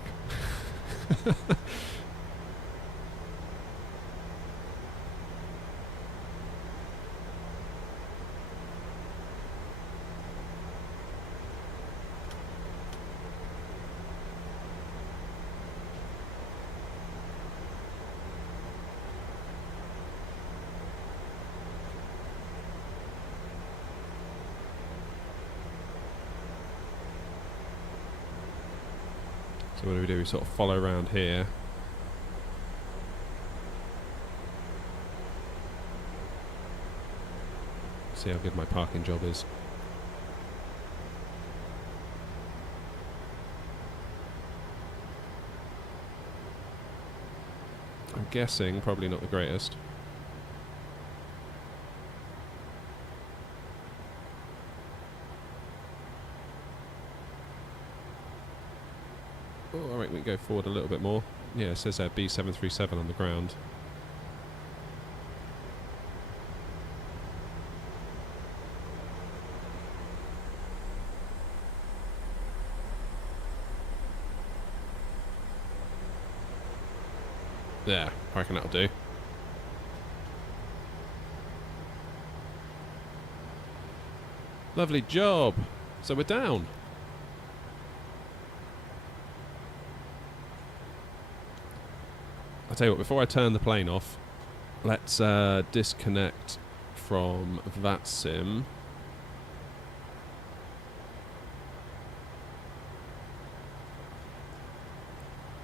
So what do? We sort of follow around here. See how good my parking job is. I'm guessing probably not the greatest. Oh, alright, we can go forward a little bit more. Yeah, it says there B737 on the ground. There, I reckon that'll do. Lovely job. So we're down. I'll tell you what, before I turn the plane off, let's disconnect from VATSIM.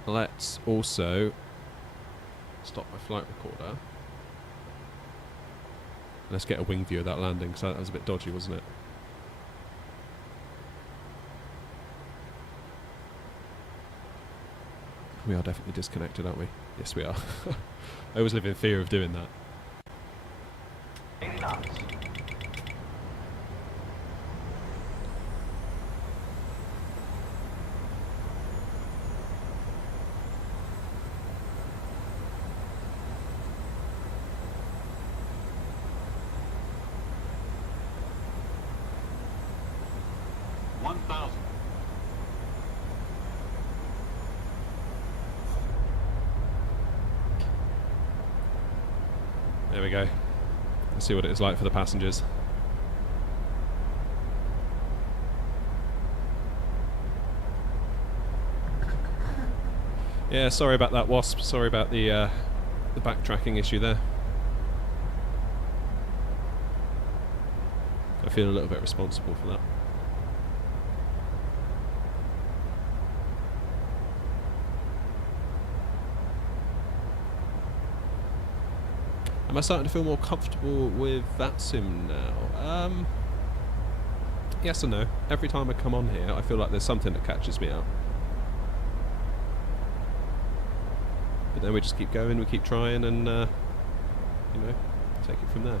Let's also stop my flight recorder. Let's get a wing view of that landing, because that was a bit dodgy, wasn't it? We are definitely disconnected, aren't we? Yes, we are. I always live in fear of doing that. 80 knots. There we go. Let's see what it is like for the passengers. Yeah, sorry about that, Wasp. Sorry about the backtracking issue there. I feel a little bit responsible for that. Am I starting to feel more comfortable with that sim now? Yes and no. Every time I come on here, I feel like there's something that catches me out. But then we just keep going, we keep trying, and, you know, take it from there.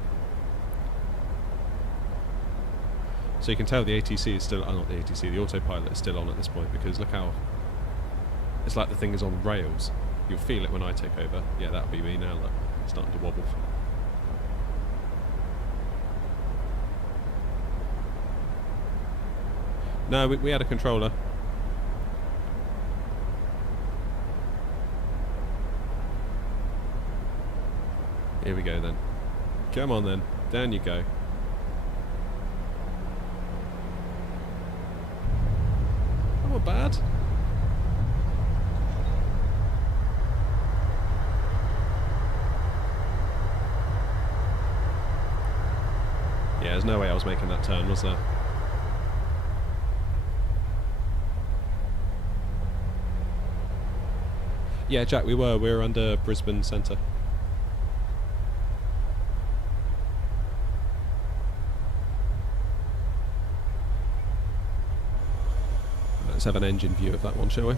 So you can tell the ATC is still, not the ATC, the autopilot is still on at this point, because look how, it's like the thing is on rails. You'll feel it when I take over. Yeah, that'll be me now, look, starting to wobble. No, we had a controller. Here we go then. Come on then, down you go. Not bad. Yeah, there's no way I was making that turn, was there? Yeah, Jack, we were under Brisbane Centre. Let's have an engine view of that one, shall we?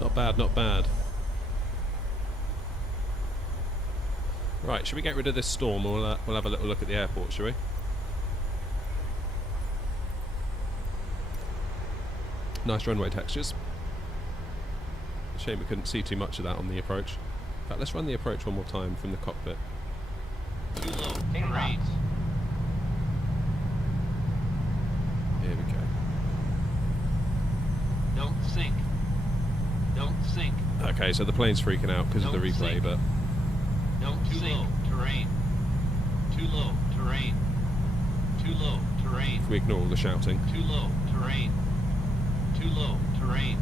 Not bad, not bad. Right, should we get rid of this storm, or we'll have a little look at the airport, shall we? Nice runway textures. Shame we couldn't see too much of that on the approach. In fact, let's run the approach one more time from the cockpit. Too low. Right. Here we go. Don't sink. Don't sink. Okay, so the plane's freaking out because of the replay, sink. but... Don't Too sink. Low. Terrain. Too low. Terrain. Too low. Terrain. If we ignore all the shouting. Too low. Terrain. Too low. Terrain.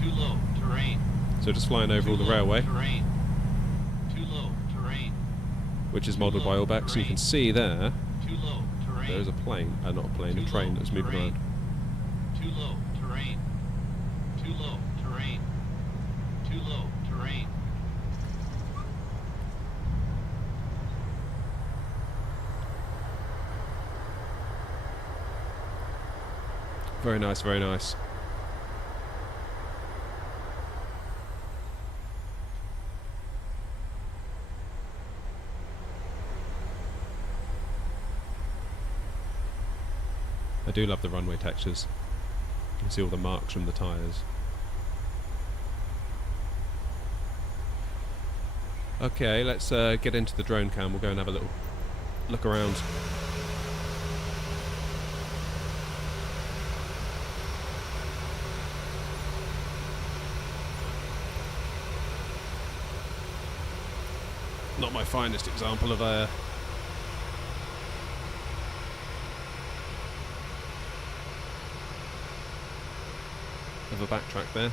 Too low. Terrain. So just flying over all the low. railway. Terrain. Too low. Terrain. Which is modelled by Orbx. So you can see there, Too low. Terrain. there's a plane, not a plane, a train that's moving around. Too low. Terrain. Too low. Terrain. Too low. Terrain. Very nice, very nice. I do love the runway textures. You can see all the marks from the tyres. Okay, let's get into the drone cam. We'll go and have a little look around. Not my finest example of a backtrack there.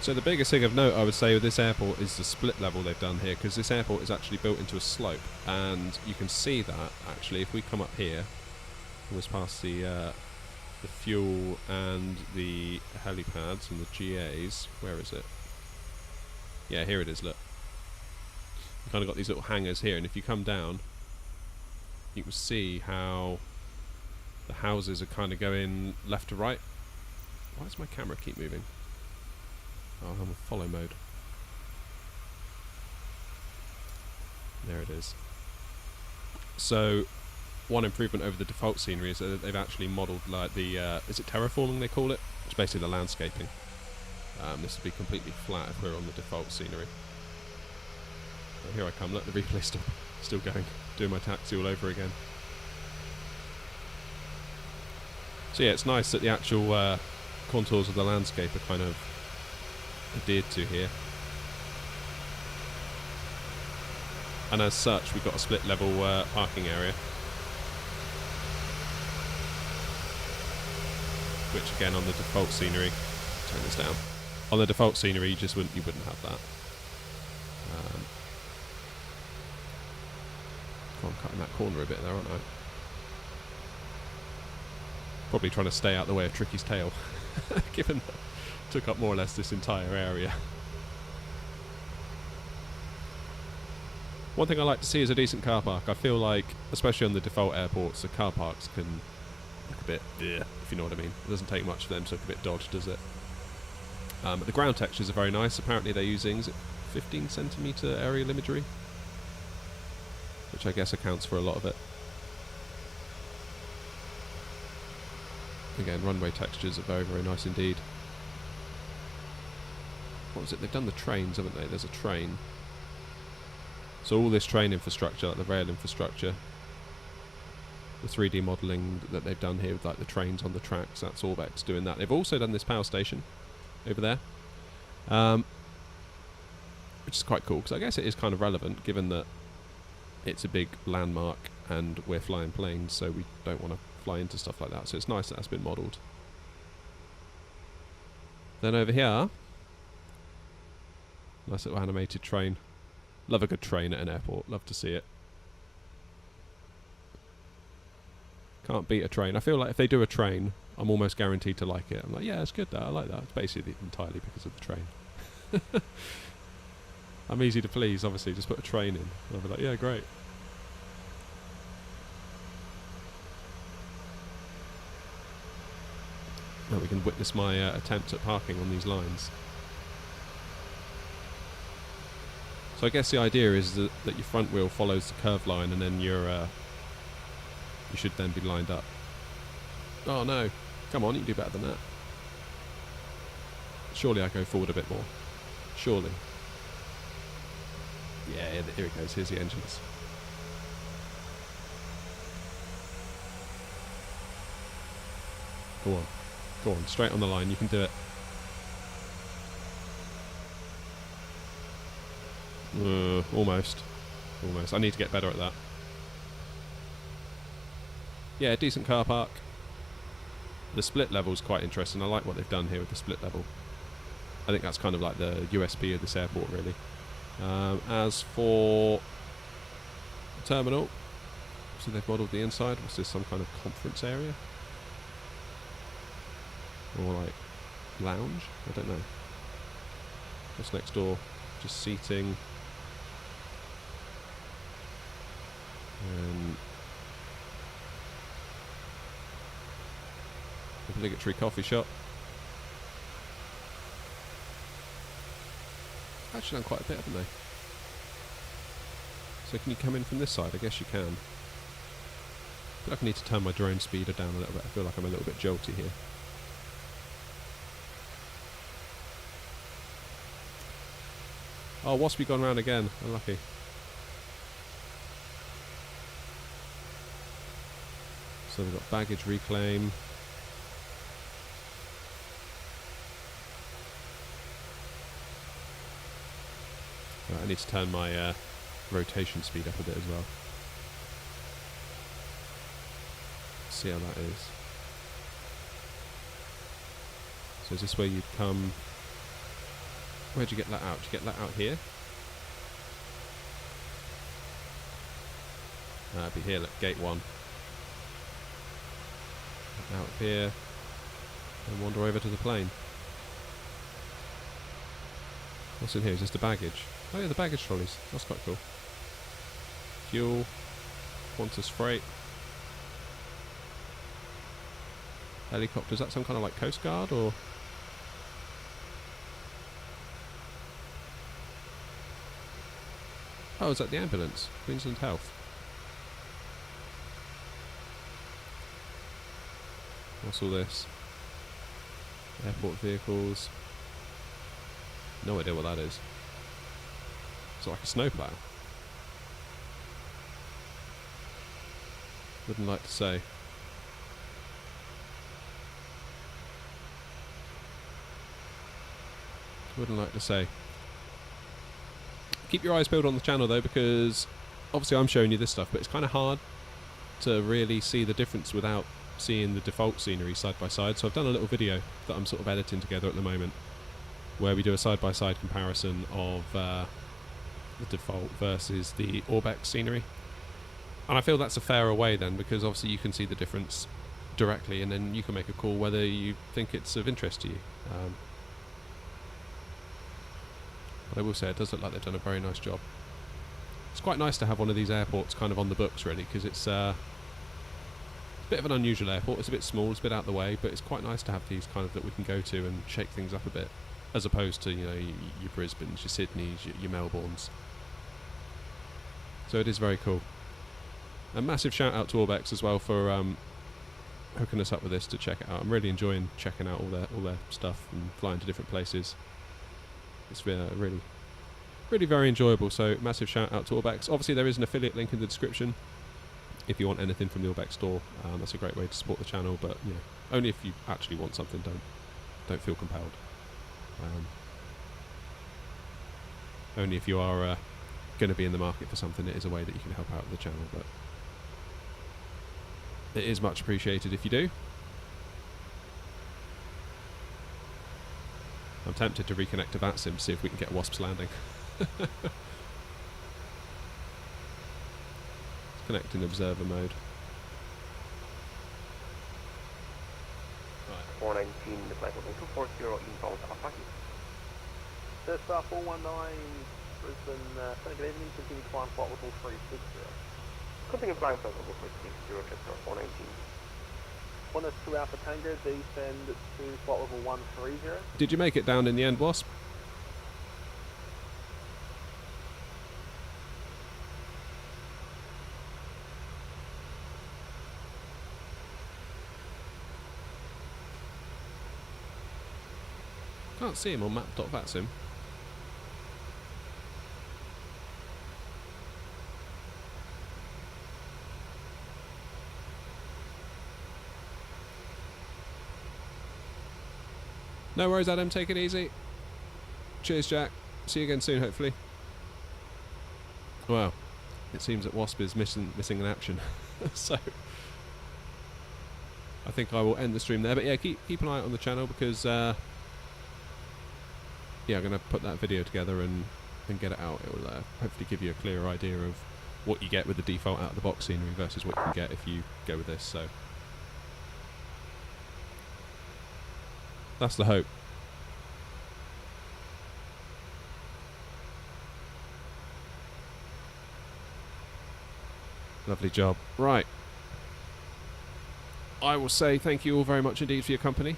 So the biggest thing of note, I would say, with this airport is the split level they've done here, because this airport is actually built into a slope, and you can see that actually if we come up here, almost past the fuel and the helipads and the GAs. Where is it? Yeah, here it is, look. You've kind of got these little hangars here, and if you come down, you can see how the houses are kind of going left to right. Why does my camera keep moving? Oh, I'm on follow mode. There it is. So one improvement over the default scenery is that they've actually modelled like the is it terraforming they call it? It's basically the landscaping. This would be completely flat if we're on the default scenery. Oh, here I come. Look, the replay's still going. Doing my taxi all over again. So yeah, it's nice that the actual contours of the landscape are kind of adhered to here. And as such, we've got a split level parking area. Which again, on the default scenery, turn this down. On the default scenery, you wouldn't have that. I'm cutting that corner a bit there, aren't I? Probably trying to stay out the way of Tricky's tail, given that it took up more or less this entire area. One thing I like to see is a decent car park. I feel like, especially on the default airports, the car parks can look a bit, if you know what I mean. It doesn't take much for them to look a bit dodged, does it? But the ground textures are very nice. Apparently they're using, is it 15 centimetre aerial imagery? Which I guess accounts for a lot of it. Again, runway textures are very, very nice indeed. What was it? They've done the trains, haven't they? There's a train. So all this train infrastructure, like the rail infrastructure, the 3D modelling that they've done here with like the trains on the tracks, that's Orbx doing that. They've also done this power station over there, which is quite cool, because I guess it is kind of relevant given that it's a big landmark and we're flying planes, so we don't want to fly into stuff like that. So it's nice that that's been modelled. Then over here, nice little animated train. Love a good train at an airport. Love to see it. Can't beat a train. I feel like if they do a train, I'm almost guaranteed to like it. I'm like, yeah, it's good that. I like that. It's basically entirely because of the train. I'm easy to please, obviously. Just put a train in. I'll be like, yeah, great. Now we can witness my attempt at parking on these lines. So I guess the idea is that your front wheel follows the curved line, and then you should then be lined up. Oh no, come on, you can do better than that. Surely I go forward a bit more. Surely. Yeah, here it goes, here's the engines. Go on, straight on the line, you can do it. Almost. I need to get better at that. Yeah, decent car park. The split level is quite interesting. I like what they've done here with the split level. I think that's kind of like the USP of this airport, really. As for the terminal, so they've modelled the inside. What's this, some kind of conference area? Or like lounge? I don't know. What's next door? Just seating. Obligatory coffee shop. Actually done quite a bit, haven't they? So can you come in from this side? I guess you can. I feel like I need to turn my drone speeder down a little bit. I feel like I'm a little bit jolty here. Oh, Waspy gone round again. Unlucky. So we've got baggage reclaim. Right, I need to turn my rotation speed up a bit as well. See how that is. So is this where you'd come? Where'd you get that out? Did you get that out here? That'd be here, look, gate 1. Out here. And wander over to the plane. What's in here? Is this the baggage? Oh yeah, the baggage trolleys. That's quite cool. Fuel. Qantas freight. Helicopter. Is that some kind of like Coast Guard or? Oh, is that the ambulance? Queensland Health. What's all this? Airport vehicles. No idea what that is. It's like a snowplow. Wouldn't like to say. Wouldn't like to say. Keep your eyes peeled on the channel though, because obviously I'm showing you this stuff, but it's kind of hard to really see the difference without seeing the default scenery side by side. So I've done a little video that I'm sort of editing together at the moment, where we do a side by side comparison of the default versus the Orbx scenery. And I feel that's a fairer way then, because obviously you can see the difference directly, and then you can make a call whether you think it's of interest to you. But I will say it does look like they've done a very nice job. It's quite nice to have one of these airports kind of on the books really, because it's a bit of an unusual airport. It's a bit small, it's a bit out of the way, but it's quite nice to have these kind of that we can go to and shake things up a bit, as opposed to, you know, your Brisbanes, your Sydneys, your Melbournes. So it is very cool. A massive shout out to Orbx as well for hooking us up with this to check it out. I'm really enjoying checking out all their stuff and flying to different places. It's been really very enjoyable, so massive shout out to Orbx. Obviously there is an affiliate link in the description if you want anything from the Orbx store. That's a great way to support the channel, but you know, only if you actually want something. Don't feel compelled. Only if you are going to be in the market for something, it is a way that you can help out the channel, but it is much appreciated if you do. I'm tempted to reconnect to VATSIM to see if we can get Wasp's landing. Connect in observer mode. Right. 419, the flight level 240 inbound Alpaki. This 419, Brisbane, good evening, continue climb flight level 360. Continue flying flight level 360, Chester 419. 1S2 Alpha Tango, descend to flight level 130. Did you make it down in the end, Wasp? Can't see him on map.vatsim. No worries, Adam. Take it easy. Cheers, Jack. See you again soon, hopefully. Well, it seems that Wasp is missing an action. So I think I will end the stream there. But yeah, keep an eye out on the channel, because yeah, I'm going to put that video together and get it out. It will hopefully give you a clearer idea of what you get with the default out of the box scenery versus what you can get if you go with this. So that's the hope. Lovely job. Right. I will say thank you all very much indeed for your company.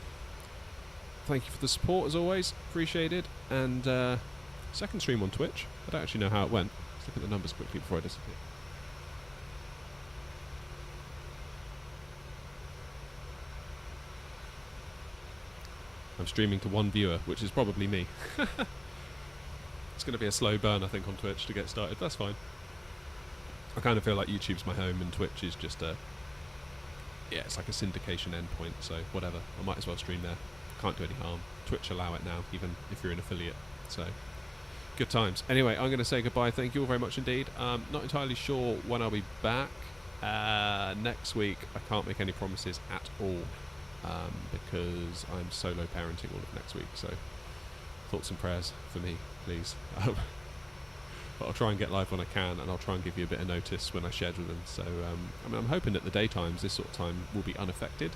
Thank you for the support as always. Appreciated. And second stream on Twitch. I don't actually know how it went. Let's look at the numbers quickly before I disappear. I'm streaming to one viewer, which is probably me. It's going to be a slow burn, I think, on Twitch to get started. That's fine. I kind of feel like YouTube's my home and Twitch is just a... yeah, it's like a syndication endpoint, so whatever. I might as well stream there. Can't do any harm. Twitch allow it now, even if you're an affiliate. So, good times. Anyway, I'm going to say goodbye. Thank you all very much indeed. Not entirely sure when I'll be back. Next week, I can't make any promises at all. Because I'm solo parenting all of next week, so thoughts and prayers for me, please. But I'll try and get live when I can, and I'll try and give you a bit of notice when I schedule them. So I mean, I'm hoping that the daytimes, this sort of time, will be unaffected.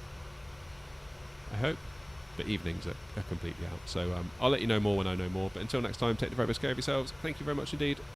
I hope. But evenings are completely out. So I'll let you know more when I know more. But until next time, take the very best care of yourselves. Thank you very much indeed.